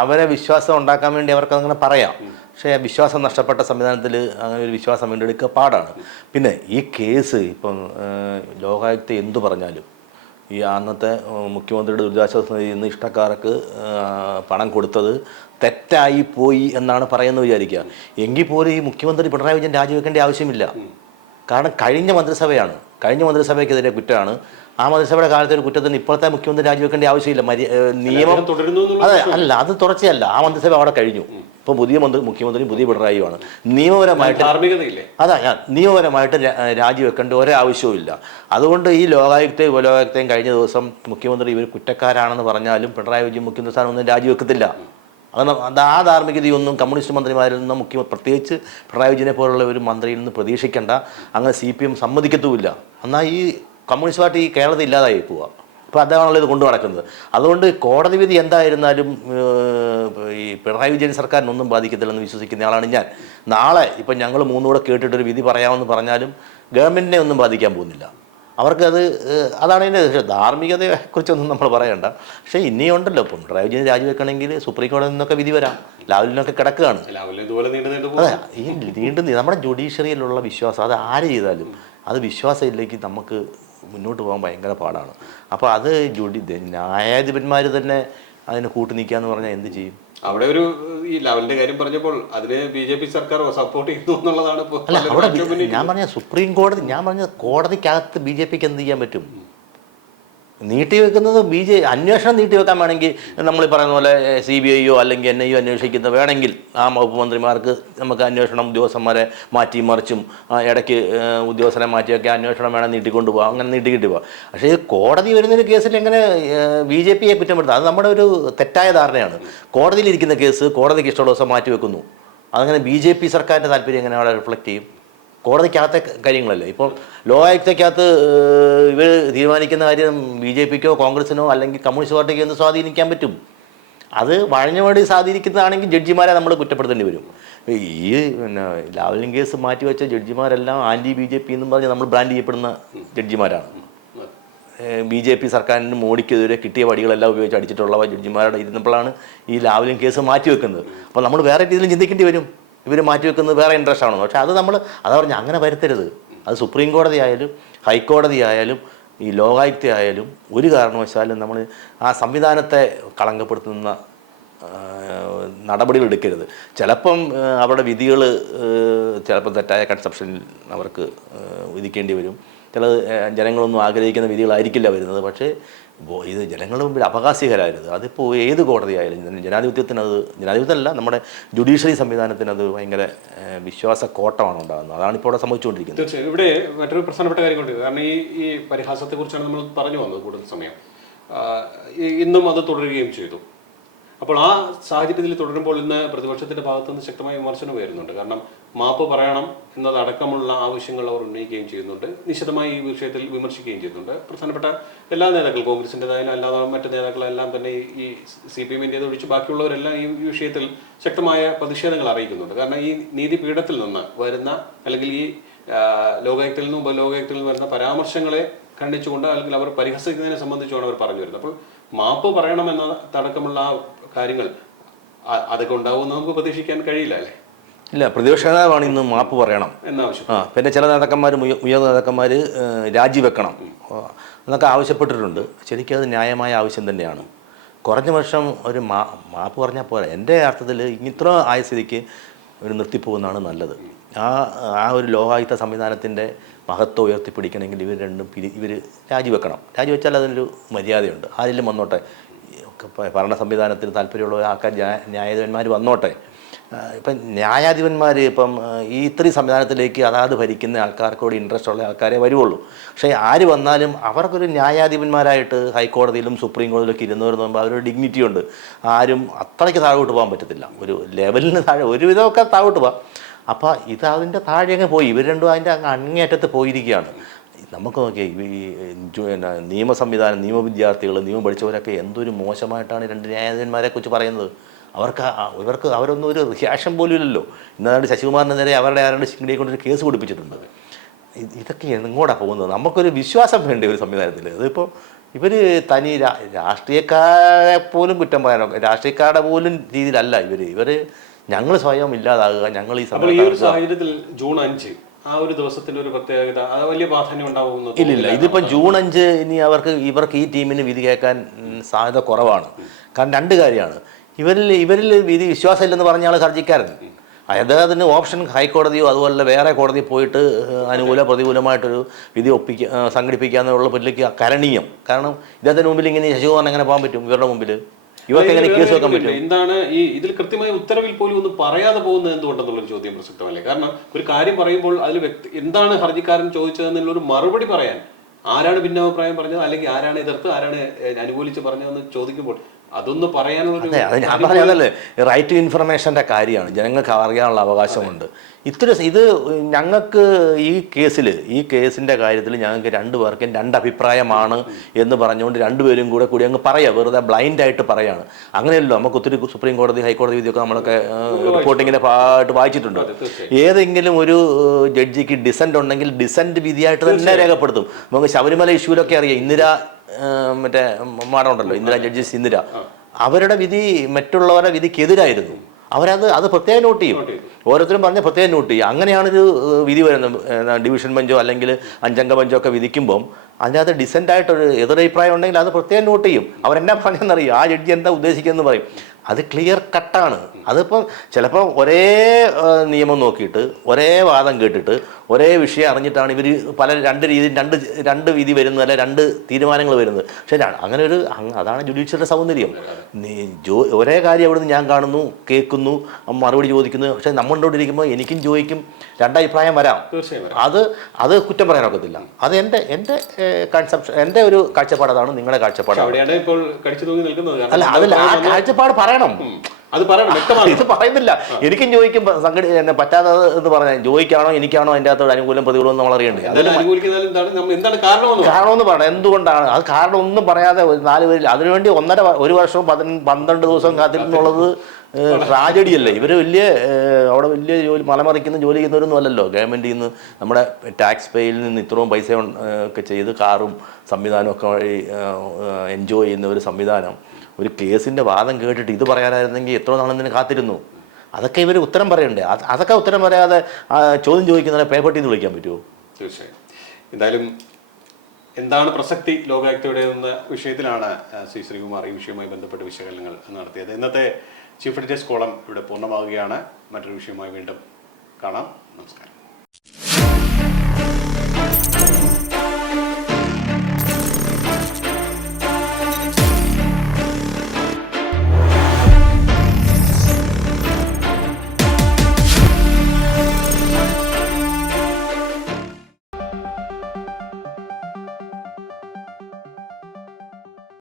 അവരെ വിശ്വാസം ഉണ്ടാക്കാൻ വേണ്ടി അവർക്ക് അങ്ങനെ പറയാം. പക്ഷേ വിശ്വാസം നഷ്ടപ്പെട്ട സംവിധാനത്തിൽ അങ്ങനെ ഒരു വിശ്വാസം വീണ്ടെടുക്കുക പാടാണ്. പിന്നെ ഈ കേസ് ഇപ്പം ലോകായുക്ത എന്തു പറഞ്ഞാലും ഈ അന്നത്തെ മുഖ്യമന്ത്രിയുടെ ദുരിതാശ്വാസ നിധിയിൽ നിന്ന് ഇഷ്ടക്കാർക്ക് പണം കൊടുത്തത് തെറ്റായി പോയി എന്നാണ് പറയുന്നത് വിചാരിക്കുക. എങ്കിൽ പോലും ഈ മുഖ്യമന്ത്രി പിണറായി വിജയൻ രാജിവെക്കേണ്ട ആവശ്യമില്ല. കാരണം കഴിഞ്ഞ മന്ത്രിസഭയ്ക്കെതിരെ കുറ്റമാണ്. ആ മന്ത്രിസഭയുടെ കാലത്തെ ഒരു കുറ്റത്തിന് ഇപ്പോഴത്തെ മുഖ്യമന്ത്രി രാജിവെക്കേണ്ട ആവശ്യമില്ല. നിയമം അതെ അല്ല, അത് തുടർച്ചയല്ല. ആ മന്ത്രിസഭ അവിടെ കഴിഞ്ഞു. ഇപ്പോൾ പുതിയ മുഖ്യമന്ത്രിയും പുതിയ പിണറായിയുമാണ്. നിയമപരമായിട്ട് നിയമപരമായിട്ട് രാജിവെക്കേണ്ട ഒരാവശ്യവും ഇല്ല. അതുകൊണ്ട് ഈ ലോകായുക്തയും ഉപലോകായുക്തയും കഴിഞ്ഞ ദിവസം മുഖ്യമന്ത്രി ഇവർ കുറ്റക്കാരാണെന്ന് പറഞ്ഞാലും പിണറായി വിജയൻ മുഖ്യമന്ത്രി സ്ഥാനം ഒന്നും രാജിവെക്കത്തില്ല. അത് ആ ധാർമ്മികതയൊന്നും കമ്മ്യൂണിസ്റ്റ് മന്ത്രിമാരിൽ നിന്ന് പ്രത്യേകിച്ച് പിണറായി വിജയനെ പോലുള്ള ഒരു മന്ത്രിയിൽ നിന്ന് പ്രതീക്ഷിക്കേണ്ട. അങ്ങനെ CPM സമ്മതിക്കത്തുമില്ല. എന്നാൽ ഈ കമ്മ്യൂണിസ്റ്റ് പാർട്ടി ഈ കേരളത്തിൽ ഇല്ലാതായി പോവുക. അപ്പോൾ അതാണല്ലോ ഇത് കൊണ്ടു നടക്കുന്നത്. അതുകൊണ്ട് കോടതി വിധി എന്തായിരുന്നാലും ഈ പിണറായി വിജയൻ സർക്കാരിനൊന്നും ബാധിക്കത്തില്ലെന്ന് വിശ്വസിക്കുന്ന ആളാണ് ഞാൻ. നാളെ ഇപ്പം ഞങ്ങൾ 3 കൂടെ കേട്ടിട്ടൊരു വിധി പറയാമെന്ന് പറഞ്ഞാലും ഗവൺമെൻറ്റിനെ ഒന്നും ബാധിക്കാൻ പോകുന്നില്ല. അവർക്കത് അതാണ് ഇതിൻ്റെ ധാർമ്മികതയെക്കുറിച്ചൊന്നും നമ്മൾ പറയണ്ട. പക്ഷേ ഇനിയുണ്ടല്ലോ, ഇപ്പം പിണറായി വിജയൻ രാജിവെക്കണമെങ്കിൽ സുപ്രീം കോടതിയിൽ നിന്നൊക്കെ വിധി വരാം. ലാവലിനൊക്കെ കിടക്കുകയാണ്. അതെ, ഈ നമ്മുടെ ജുഡീഷ്യറിയിലുള്ള വിശ്വാസം അത് ആര് ചെയ്താലും അത് വിശ്വാസമില്ലെങ്കിൽ നമുക്ക് മുന്നോട്ട് പോകാൻ ഭയങ്കര പാടാണ്. അപ്പോൾ അത് ന്യായാധിപന്മാർ തന്നെ അതിനെ കൂട്ടുനിൽക്കുക എന്ന് പറഞ്ഞാൽ എന്ത് ചെയ്യും? അവിടെ ഒരു ഈ ലെവലിന്റെ കാര്യം പറഞ്ഞപ്പോൾ അതിന് BJP സർക്കാർ സപ്പോർട്ട് ചെയ്യുന്നു എന്നുള്ളതാണ്. അല്ല, അവിടെ ഞാൻ പറഞ്ഞ സുപ്രീം കോടതി, ഞാൻ പറഞ്ഞ കോടതിക്കകത്ത് BJPക്ക് എന്ത് ചെയ്യാൻ പറ്റും? നീട്ടിവെക്കുന്നത് അന്വേഷണം നീട്ടിവെക്കാൻ വേണമെങ്കിൽ നമ്മൾ പറയുന്ന പോലെ CBIയോ അല്ലെങ്കിൽ NIO അന്വേഷിക്കുന്ന വേണമെങ്കിൽ ആ വകുപ്പ് മന്ത്രിമാർക്ക് നമുക്ക് അന്വേഷണം ഉദ്യോഗസ്ഥന്മാരെ മാറ്റി മറിച്ചും ഇടയ്ക്ക് ഉദ്യോഗസ്ഥരെ മാറ്റിയൊക്കെ അന്വേഷണം വേണം നീട്ടിക്കൊണ്ട് പോകാം. അങ്ങനെ നീട്ടിക്കിട്ടി പോകാം. പക്ഷേ കോടതി വരുന്നൊരു കേസിൽ എങ്ങനെ BJPയെ കുറ്റപ്പെടുത്തുക? അത് നമ്മുടെ ഒരു തെറ്റായ ധാരണയാണ്. കോടതിയിലിരിക്കുന്ന കേസ് കോടതിക്ക് ഇഷ്ടമുള്ള ദിവസം മാറ്റിവെക്കുന്നു. അതങ്ങനെ BJP സർക്കാരിൻ്റെ താല്പര്യം എങ്ങനെ അവിടെ റിഫ്ലക്റ്റ് ചെയ്യും? കോടതിക്കകത്തെ കാര്യങ്ങളല്ലേ. ഇപ്പോൾ ലോകായുക്തയ്ക്കകത്ത് ഇവർ തീരുമാനിക്കുന്ന കാര്യം BJPക്കോ കോൺഗ്രസിനോ അല്ലെങ്കിൽ കമ്മ്യൂണിസ്റ്റ് പാർട്ടിക്കോ എന്ന് സ്വാധീനിക്കാൻ പറ്റും. അത് വഴഞ്ഞുപടി സ്വാധീനിക്കുന്നതാണെങ്കിൽ ജഡ്ജിമാരെ നമ്മൾ കുറ്റപ്പെടുത്തേണ്ടി വരും. ഈ ലാവലിംഗ് കേസ് മാറ്റിവെച്ച ജഡ്ജിമാരെല്ലാം BJP എന്നും പറഞ്ഞ് നമ്മൾ ബ്രാൻഡ് ചെയ്യപ്പെടുന്ന ജഡ്ജിമാരാണ്. BJP സർക്കാരിന് മോഡിക്കെതിരെ കിട്ടിയ വടികളെല്ലാം ഉപയോഗിച്ച് അടിച്ചിട്ടുള്ള ജഡ്ജിമാരുടെ ഇരുന്നപ്പോഴാണ് ഈ ലാവലിംഗ് കേസ് മാറ്റിവെക്കുന്നത്. അപ്പോൾ നമ്മൾ വേറെ രീതിയിലും ചിന്തിക്കേണ്ടി വരും. ഇവർ മാറ്റിവെക്കുന്നത് വേറെ ഇൻട്രസ്റ്റ് ആണെന്ന്. പക്ഷേ അത് അതാ പറഞ്ഞാൽ അങ്ങനെ വരുത്തരുത്. അത് സുപ്രീം കോടതി ആയാലും ഹൈക്കോടതി ആയാലും ഈ ലോകായുക്ത ആയാലും ഒരു കാരണവശാലും നമ്മൾ ആ സംവിധാനത്തെ കളങ്കപ്പെടുത്തുന്ന നടപടികൾ എടുക്കരുത്. ചിലപ്പം അവരുടെ വിധികൾ ചിലപ്പം തെറ്റായ കൺസെപ്ഷനിൽ അവർക്ക് വിധിക്കേണ്ടി വരും. ചില ജനങ്ങളൊന്നും ആഗ്രഹിക്കുന്ന വിധികളായിരിക്കില്ല വരുന്നത്. പക്ഷേ ഇത് ജനങ്ങളുടെ മുമ്പിൽ അപകാശികരായിരുന്നു. അതിപ്പോൾ ഏത് കോടതിയായാലും ജനാധിപത്യമല്ല, നമ്മുടെ ജുഡീഷ്യറി സംവിധാനത്തിനത് ഭയങ്കര വിശ്വാസ കോട്ടമാണ് ഉണ്ടാകുന്നത്. അതാണ് ഇപ്പോൾ അവിടെ സംഭവിച്ചുകൊണ്ടിരിക്കുന്നത്. തീർച്ചയായും ഇവിടെ മറ്റൊരു പ്രധാനപ്പെട്ട കാര്യം കൊണ്ട്, കാരണം ഈ പരിഹാസത്തെക്കുറിച്ചാണ് നമ്മൾ പറഞ്ഞു വന്നത് കൂടുതൽ സമയം. ഇന്നും അത് തുടരുകയും ചെയ്തു. അപ്പോൾ ആ സാഹചര്യത്തിൽ തുടരുമ്പോൾ ഇന്ന് പ്രതിപക്ഷത്തിന്റെ ഭാഗത്തുനിന്ന് ശക്തമായ വിമർശനം വരുന്നുണ്ട്. കാരണം മാപ്പ് പറയണം എന്നതടക്കമുള്ള ആവശ്യങ്ങൾ അവർ ഉന്നയിക്കുകയും ചെയ്യുന്നുണ്ട്. നിശിതമായി ഈ വിഷയത്തിൽ വിമർശിക്കുകയും ചെയ്യുന്നുണ്ട്. പ്രധാനപ്പെട്ട എല്ലാ നേതാക്കളും, കോൺഗ്രസിൻ്റെതായാലും അല്ലാതെ മറ്റ് നേതാക്കളെല്ലാം തന്നെ ഈ CPM-ൻ്റേത് ഒഴിച്ച് ബാക്കിയുള്ളവരെല്ലാം ഈ വിഷയത്തിൽ ശക്തമായ പ്രതിഷേധങ്ങൾ അറിയിക്കുന്നുണ്ട്. കാരണം ഈ നീതിപീഠത്തിൽ നിന്ന് വരുന്ന അല്ലെങ്കിൽ ഈ ലോകായുക്തയിൽ നിന്നും ഉപലോകായുക്തയിൽ നിന്ന് വരുന്ന പരാമർശങ്ങളെ ഖണ്ഡിച്ചുകൊണ്ട് അല്ലെങ്കിൽ അവർ പരിഹസിക്കുന്നതിനെ സംബന്ധിച്ചുമാണ് അവർ പറഞ്ഞു വരുന്നത്. അപ്പോൾ മാപ്പ് പറയണമെന്നതടക്കമുള്ള കാര്യങ്ങൾ അതൊക്കെ ഉണ്ടാവുമെന്ന് നമുക്ക് പ്രതീക്ഷിക്കാൻ കഴിയില്ല, അല്ലേ? ഇല്ല, പ്രതിപക്ഷ നേതാവാണ് ഇന്ന് മാപ്പ് പറയണം എന്നാവശ്യം. പിന്നെ ചില നേതാക്കന്മാർ, ഉയർന്ന നേതാക്കന്മാർ രാജിവെക്കണം എന്നൊക്കെ ആവശ്യപ്പെട്ടിട്ടുണ്ട്. ശരിക്കും അത് ന്യായമായ ആവശ്യം തന്നെയാണ്. കുറഞ്ഞ വർഷം ഒരു മാപ്പ് പറഞ്ഞാൽ പോരാ. എൻ്റെ അർത്ഥത്തിൽ ഇത്ര ആയ സ്ഥിതിക്ക് ഒരു നിർത്തിപ്പോകുന്നതാണ് നല്ലത്. ആ ഒരു ലോകായുക്ത സംവിധാനത്തിൻ്റെ മഹത്വം ഉയർത്തിപ്പിടിക്കണമെങ്കിൽ ഇവർ രാജിവെക്കണം. രാജിവെച്ചാൽ അതിനൊരു മര്യാദയുണ്ട്. ആരെങ്കിലും വന്നോട്ടെ, ഭരണ സംവിധാനത്തിന് താല്പര്യമുള്ള ആൾക്കാർ ന്യായാധിപന്മാർ വന്നോട്ടെ. ഇപ്പം ന്യായാധിപന്മാർ ഇപ്പം ഈ ഇത്രയും സംവിധാനത്തിലേക്ക് അതാത് ഭരിക്കുന്ന ആൾക്കാർക്കോട് ഇൻട്രസ്റ്റ് ഉള്ള ആൾക്കാരെ വരുവുള്ളൂ. പക്ഷേ ആര് വന്നാലും അവർക്കൊരു ന്യായാധിപന്മാരായിട്ട് ഹൈക്കോടതിയിലും സുപ്രീം കോടതിയിലൊക്കെ ഇരുന്നവരെന്ന് പറയുമ്പോൾ അവരൊരു ഡിഗ്നിറ്റി ഉണ്ട്. ആരും അത്രയ്ക്ക് താഴോട്ട് പോകാൻ പറ്റത്തില്ല. ഒരു ലെവലിന് താഴെ ഒരുവിധമൊക്കെ താഴോട്ട് പോകാം. അപ്പോൾ ഇത് അതിൻ്റെ താഴെ അങ്ങ് പോയി. ഇവർ രണ്ടും അതിൻ്റെ അങ്ങേയറ്റത്ത് പോയിരിക്കുകയാണ്. നമുക്ക് നോക്കിയാൽ നിയമ സംവിധാനം, നിയമ വിദ്യാർത്ഥികൾ, നിയമം പഠിച്ചവരൊക്കെ എന്തൊരു മോശമായിട്ടാണ് രണ്ട് ന്യായാധിപന്മാരെ കുറിച്ച് പറയുന്നത്. ഇവർക്ക് അവരൊന്നും ഒരു റിയാക്ഷൻ പോലും ഇല്ലല്ലോ. ഇന്നാണ്ട് ശശികുമാറിന് നേരെ അവരുടെ ആരുടെ ശിങ്കിടിയെ കൊണ്ടൊരു കേസ് പിടിപ്പിച്ചിട്ടുണ്ട്. ഇതൊക്കെ എങ്ങോട്ടാണ് പോകുന്നത്? നമുക്കൊരു വിശ്വാസം വേണ്ടേ ഒരു സംവിധാനത്തിൽ? അതിപ്പോൾ ഇവർ തനി രാഷ്ട്രീയക്കാരെ പോലും കുറ്റം പറയാനോ, രാഷ്ട്രീയക്കാരുടെ പോലും രീതിയിലല്ല ഇവർ ഞങ്ങൾ സ്വയം ഇല്ലാതാകുക, ഞങ്ങൾ ഈ സാഹചര്യത്തിൽ ജൂൺ 5 ആ ഒരു ദിവസത്തിന്റെ ഒരു പ്രത്യേകത അത് വലിയ പ്രാധാന്യം ഉണ്ടാവുന്നു. ഇല്ലില്ല, ഇതിപ്പോൾ ജൂൺ 5 ഇനി ഇവർക്ക് ഈ ടീമിന് വിധി കേൾക്കാൻ സാധ്യത കുറവാണ്. കാരണം രണ്ട് കാര്യമാണ്. ഇവരിൽ വിധി വിശ്വാസമില്ലെന്ന് പറഞ്ഞ ആൾ ഹർജിക്കാരൻ. അദ്ദേഹത്തിന് ഓപ്ഷൻ ഹൈക്കോടതിയോ അതുപോലെ വേറെ കോടതിയിൽ പോയിട്ട് പ്രതികൂലമായിട്ടൊരു വിധി സംഘടിപ്പിക്കുക എന്നുള്ള പുള്ളിക്ക് കരണീയം. കാരണം ഇദ്ദേഹത്തിന് മുമ്പിൽ ഇങ്ങനെ ശശികുമാറിന് എങ്ങനെ പോകാൻ പറ്റും? ഇവരുടെ മുമ്പിൽ ഇവർക്ക് എങ്ങനെ കേസ് വെക്കാൻ പറ്റും? എന്താണ് ഇതിൽ കൃത്യമായ ഉത്തരവിൽ പോലും ഒന്നും പറയാതെ പോകുന്നത് എന്തുകൊണ്ടെന്നുള്ളൊരു ചോദ്യം പ്രസക്തമല്ലേ? കാരണം ഒരു കാര്യം പറയുമ്പോൾ അതിൽ എന്താണ് ഹർജിക്കാരൻ ചോദിച്ചതെന്നുള്ളൊരു മറുപടി പറയാൻ ആരാണ് ഭിന്നാഭിപ്രായം പറഞ്ഞത്, അല്ലെങ്കിൽ ആരാണ് എതിർത്ത് ആരാണ് അനുകൂലിച്ച് പറഞ്ഞതെന്ന് ചോദിക്കുമ്പോൾ അതൊന്ന് പറയാനുള്ള അത് ഞാൻ പറഞ്ഞതല്ലേ, റൈറ്റ് ടു ഇൻഫർമേഷൻ്റെ കാര്യമാണ്. ജനങ്ങൾക്ക് അറിയാനുള്ള അവകാശമുണ്ട്. ഇത് ഞങ്ങൾക്ക് ഈ കേസിൻ്റെ കാര്യത്തിൽ ഞങ്ങൾക്ക് രണ്ടുപേർക്കും രണ്ട് അഭിപ്രായമാണ് എന്ന് പറഞ്ഞുകൊണ്ട് രണ്ടുപേരും കൂടി അങ്ങ് പറയാം, വെറുതെ ബ്ലൈൻഡായിട്ട് പറയാണ്. അങ്ങനെയല്ലോ നമുക്ക് ഒത്തിരി സുപ്രീം കോടതി ഹൈക്കോടതി വിധിയൊക്കെ നമ്മളൊക്കെ റിപ്പോർട്ടിങ്ങിൻ്റെ ഭാഗമായിട്ട് വായിച്ചിട്ടുണ്ട്. ഏതെങ്കിലും ഒരു ജഡ്ജിക്ക് ഡിസൻറ്റ് ഉണ്ടെങ്കിൽ ഡിസൻറ്റ് വിധിയായിട്ട് തന്നെ രേഖപ്പെടുത്തും. നമുക്ക് ശബരിമല ഇഷ്യൂലൊക്കെ അറിയാം. മറ്റേ മാഡമുണ്ടല്ലോ, ഇന്ദിര ജഡ്ജസ് ഇന്ദിര, അവരുടെ വിധി മറ്റുള്ളവരുടെ വിധിക്കെതിരായിരുന്നു. അത് പ്രത്യേകം നോട്ട് ചെയ്യും. ഓരോരുത്തരും പറഞ്ഞ് പ്രത്യേകം നോട്ട് ചെയ്യും. അങ്ങനെയാണൊരു വിധി വരുന്നത്. ഡിവിഷൻ ബെഞ്ചോ അല്ലെങ്കിൽ അഞ്ചംഗ ബെഞ്ചോ ഒക്കെ വിധിക്കുമ്പം അതിനകത്ത് ഡിസെൻ്റായിട്ടൊരു എതിരഭിപ്രായം ഉണ്ടെങ്കിൽ അത് പ്രത്യേകം നോട്ട് ചെയ്യും. അവരെന്നാ പറഞ്ഞെന്നറിയും, ആ ജഡ്ജി എന്താ ഉദ്ദേശിക്കുന്നതെന്ന് പറയും. അത് ക്ലിയർ കട്ടാണ്. അതിപ്പോൾ ചിലപ്പോൾ ഒരേ നിയമം നോക്കിയിട്ട് ഒരേ വാദം കേട്ടിട്ട് ഒരേ വിഷയം അറിഞ്ഞിട്ടാണ് ഇവർ രണ്ട് വിധി വരുന്നത്, അല്ലെ രണ്ട് തീരുമാനങ്ങൾ വരുന്നത്. പക്ഷേ അങ്ങനെ അതാണ് ജുഡീഷ്യറിയുടെ സൗന്ദര്യം. ഒരേ കാര്യം അവിടെ നിന്ന് ഞാൻ കാണുന്നു, കേൾക്കുന്നു, മറുപടി ചോദിക്കുന്നു. പക്ഷേ നമ്മളിരിക്കുമ്പോൾ എനിക്കും ജോയിക്കും രണ്ടഭിപ്രായം വരാം. അത് കുറ്റം പറയാനൊക്കത്തില്ല. അത് എൻ്റെ കൺസെപ്ഷൻ, എൻ്റെ ഒരു കാഴ്ചപ്പാട്. അതാണ് നിങ്ങളുടെ കാഴ്ചപ്പാട്. അല്ല, അതിൽ ആ കാഴ്ചപ്പാട് പറയണം. ഇത് പറയുന്നില്ല. എനിക്കും ജോയിക്കും പറ്റാതെ എന്ന് പറഞ്ഞാൽ ജോയിക്കാണോ എനിക്കാണോ അതിൻ്റെ അകത്തോട് അനുകൂലം പ്രതികൂലം നമ്മൾ അറിയണ്ടേ? കാരണമെന്ന് പറയണം. എന്തുകൊണ്ടാണ് അത് കാരണം ഒന്നും പറയാതെ 4 പേരിൽ അതിനുവേണ്ടി 1 വർഷവും 12 ദിവസവും കാത്തിരുന്നുള്ളത് ട്രാജഡിയല്ലേ? ഇവർ അവിടെ വലിയ മലമറിക്കുന്ന ജോലി ചെയ്യുന്നവരൊന്നും അല്ലല്ലോ. ഗവൺമെൻറ്റിൽ നിന്ന് നമ്മുടെ ടാക്സ് പേയിൽ നിന്ന് ഇത്രയും പൈസ ഒക്കെ ചെയ്ത് കാറും സംവിധാനവും ഒക്കെ വഴി എൻജോയ് ചെയ്യുന്ന ഒരു സംവിധാനം ഒരു കേസിൻ്റെ വാദം കേട്ടിട്ട് ഇത് പറയാനായിരുന്നെങ്കിൽ എത്ര നാളെന്തിന് കാത്തിരുന്നു? അതൊക്കെ ഇവർ ഉത്തരം പറയണ്ടേ? അതൊക്കെ ഉത്തരം പറയാതെ ചോദ്യം ചോദിക്കുന്നവരെ പേപ്പട്ടിൽ നിന്ന് വിളിക്കാൻ പറ്റുമോ? തീർച്ചയായും. എന്തായാലും എന്താണ് പ്രസക്തി ലോകായുക്തയുടെ എന്ന വിഷയത്തിലാണ് ശ്രീകുമാർ ഈ വിഷയവുമായി ബന്ധപ്പെട്ട് വിശകലനങ്ങൾ നടത്തിയത്. ഇന്നത്തെ ചീഫ് ജസ്റ്റിസ് കോളം ഇവിടെ പൂർണ്ണമാവുകയാണ്. മറ്റൊരു വിഷയവുമായി വീണ്ടും കാണാം. നമസ്കാരം.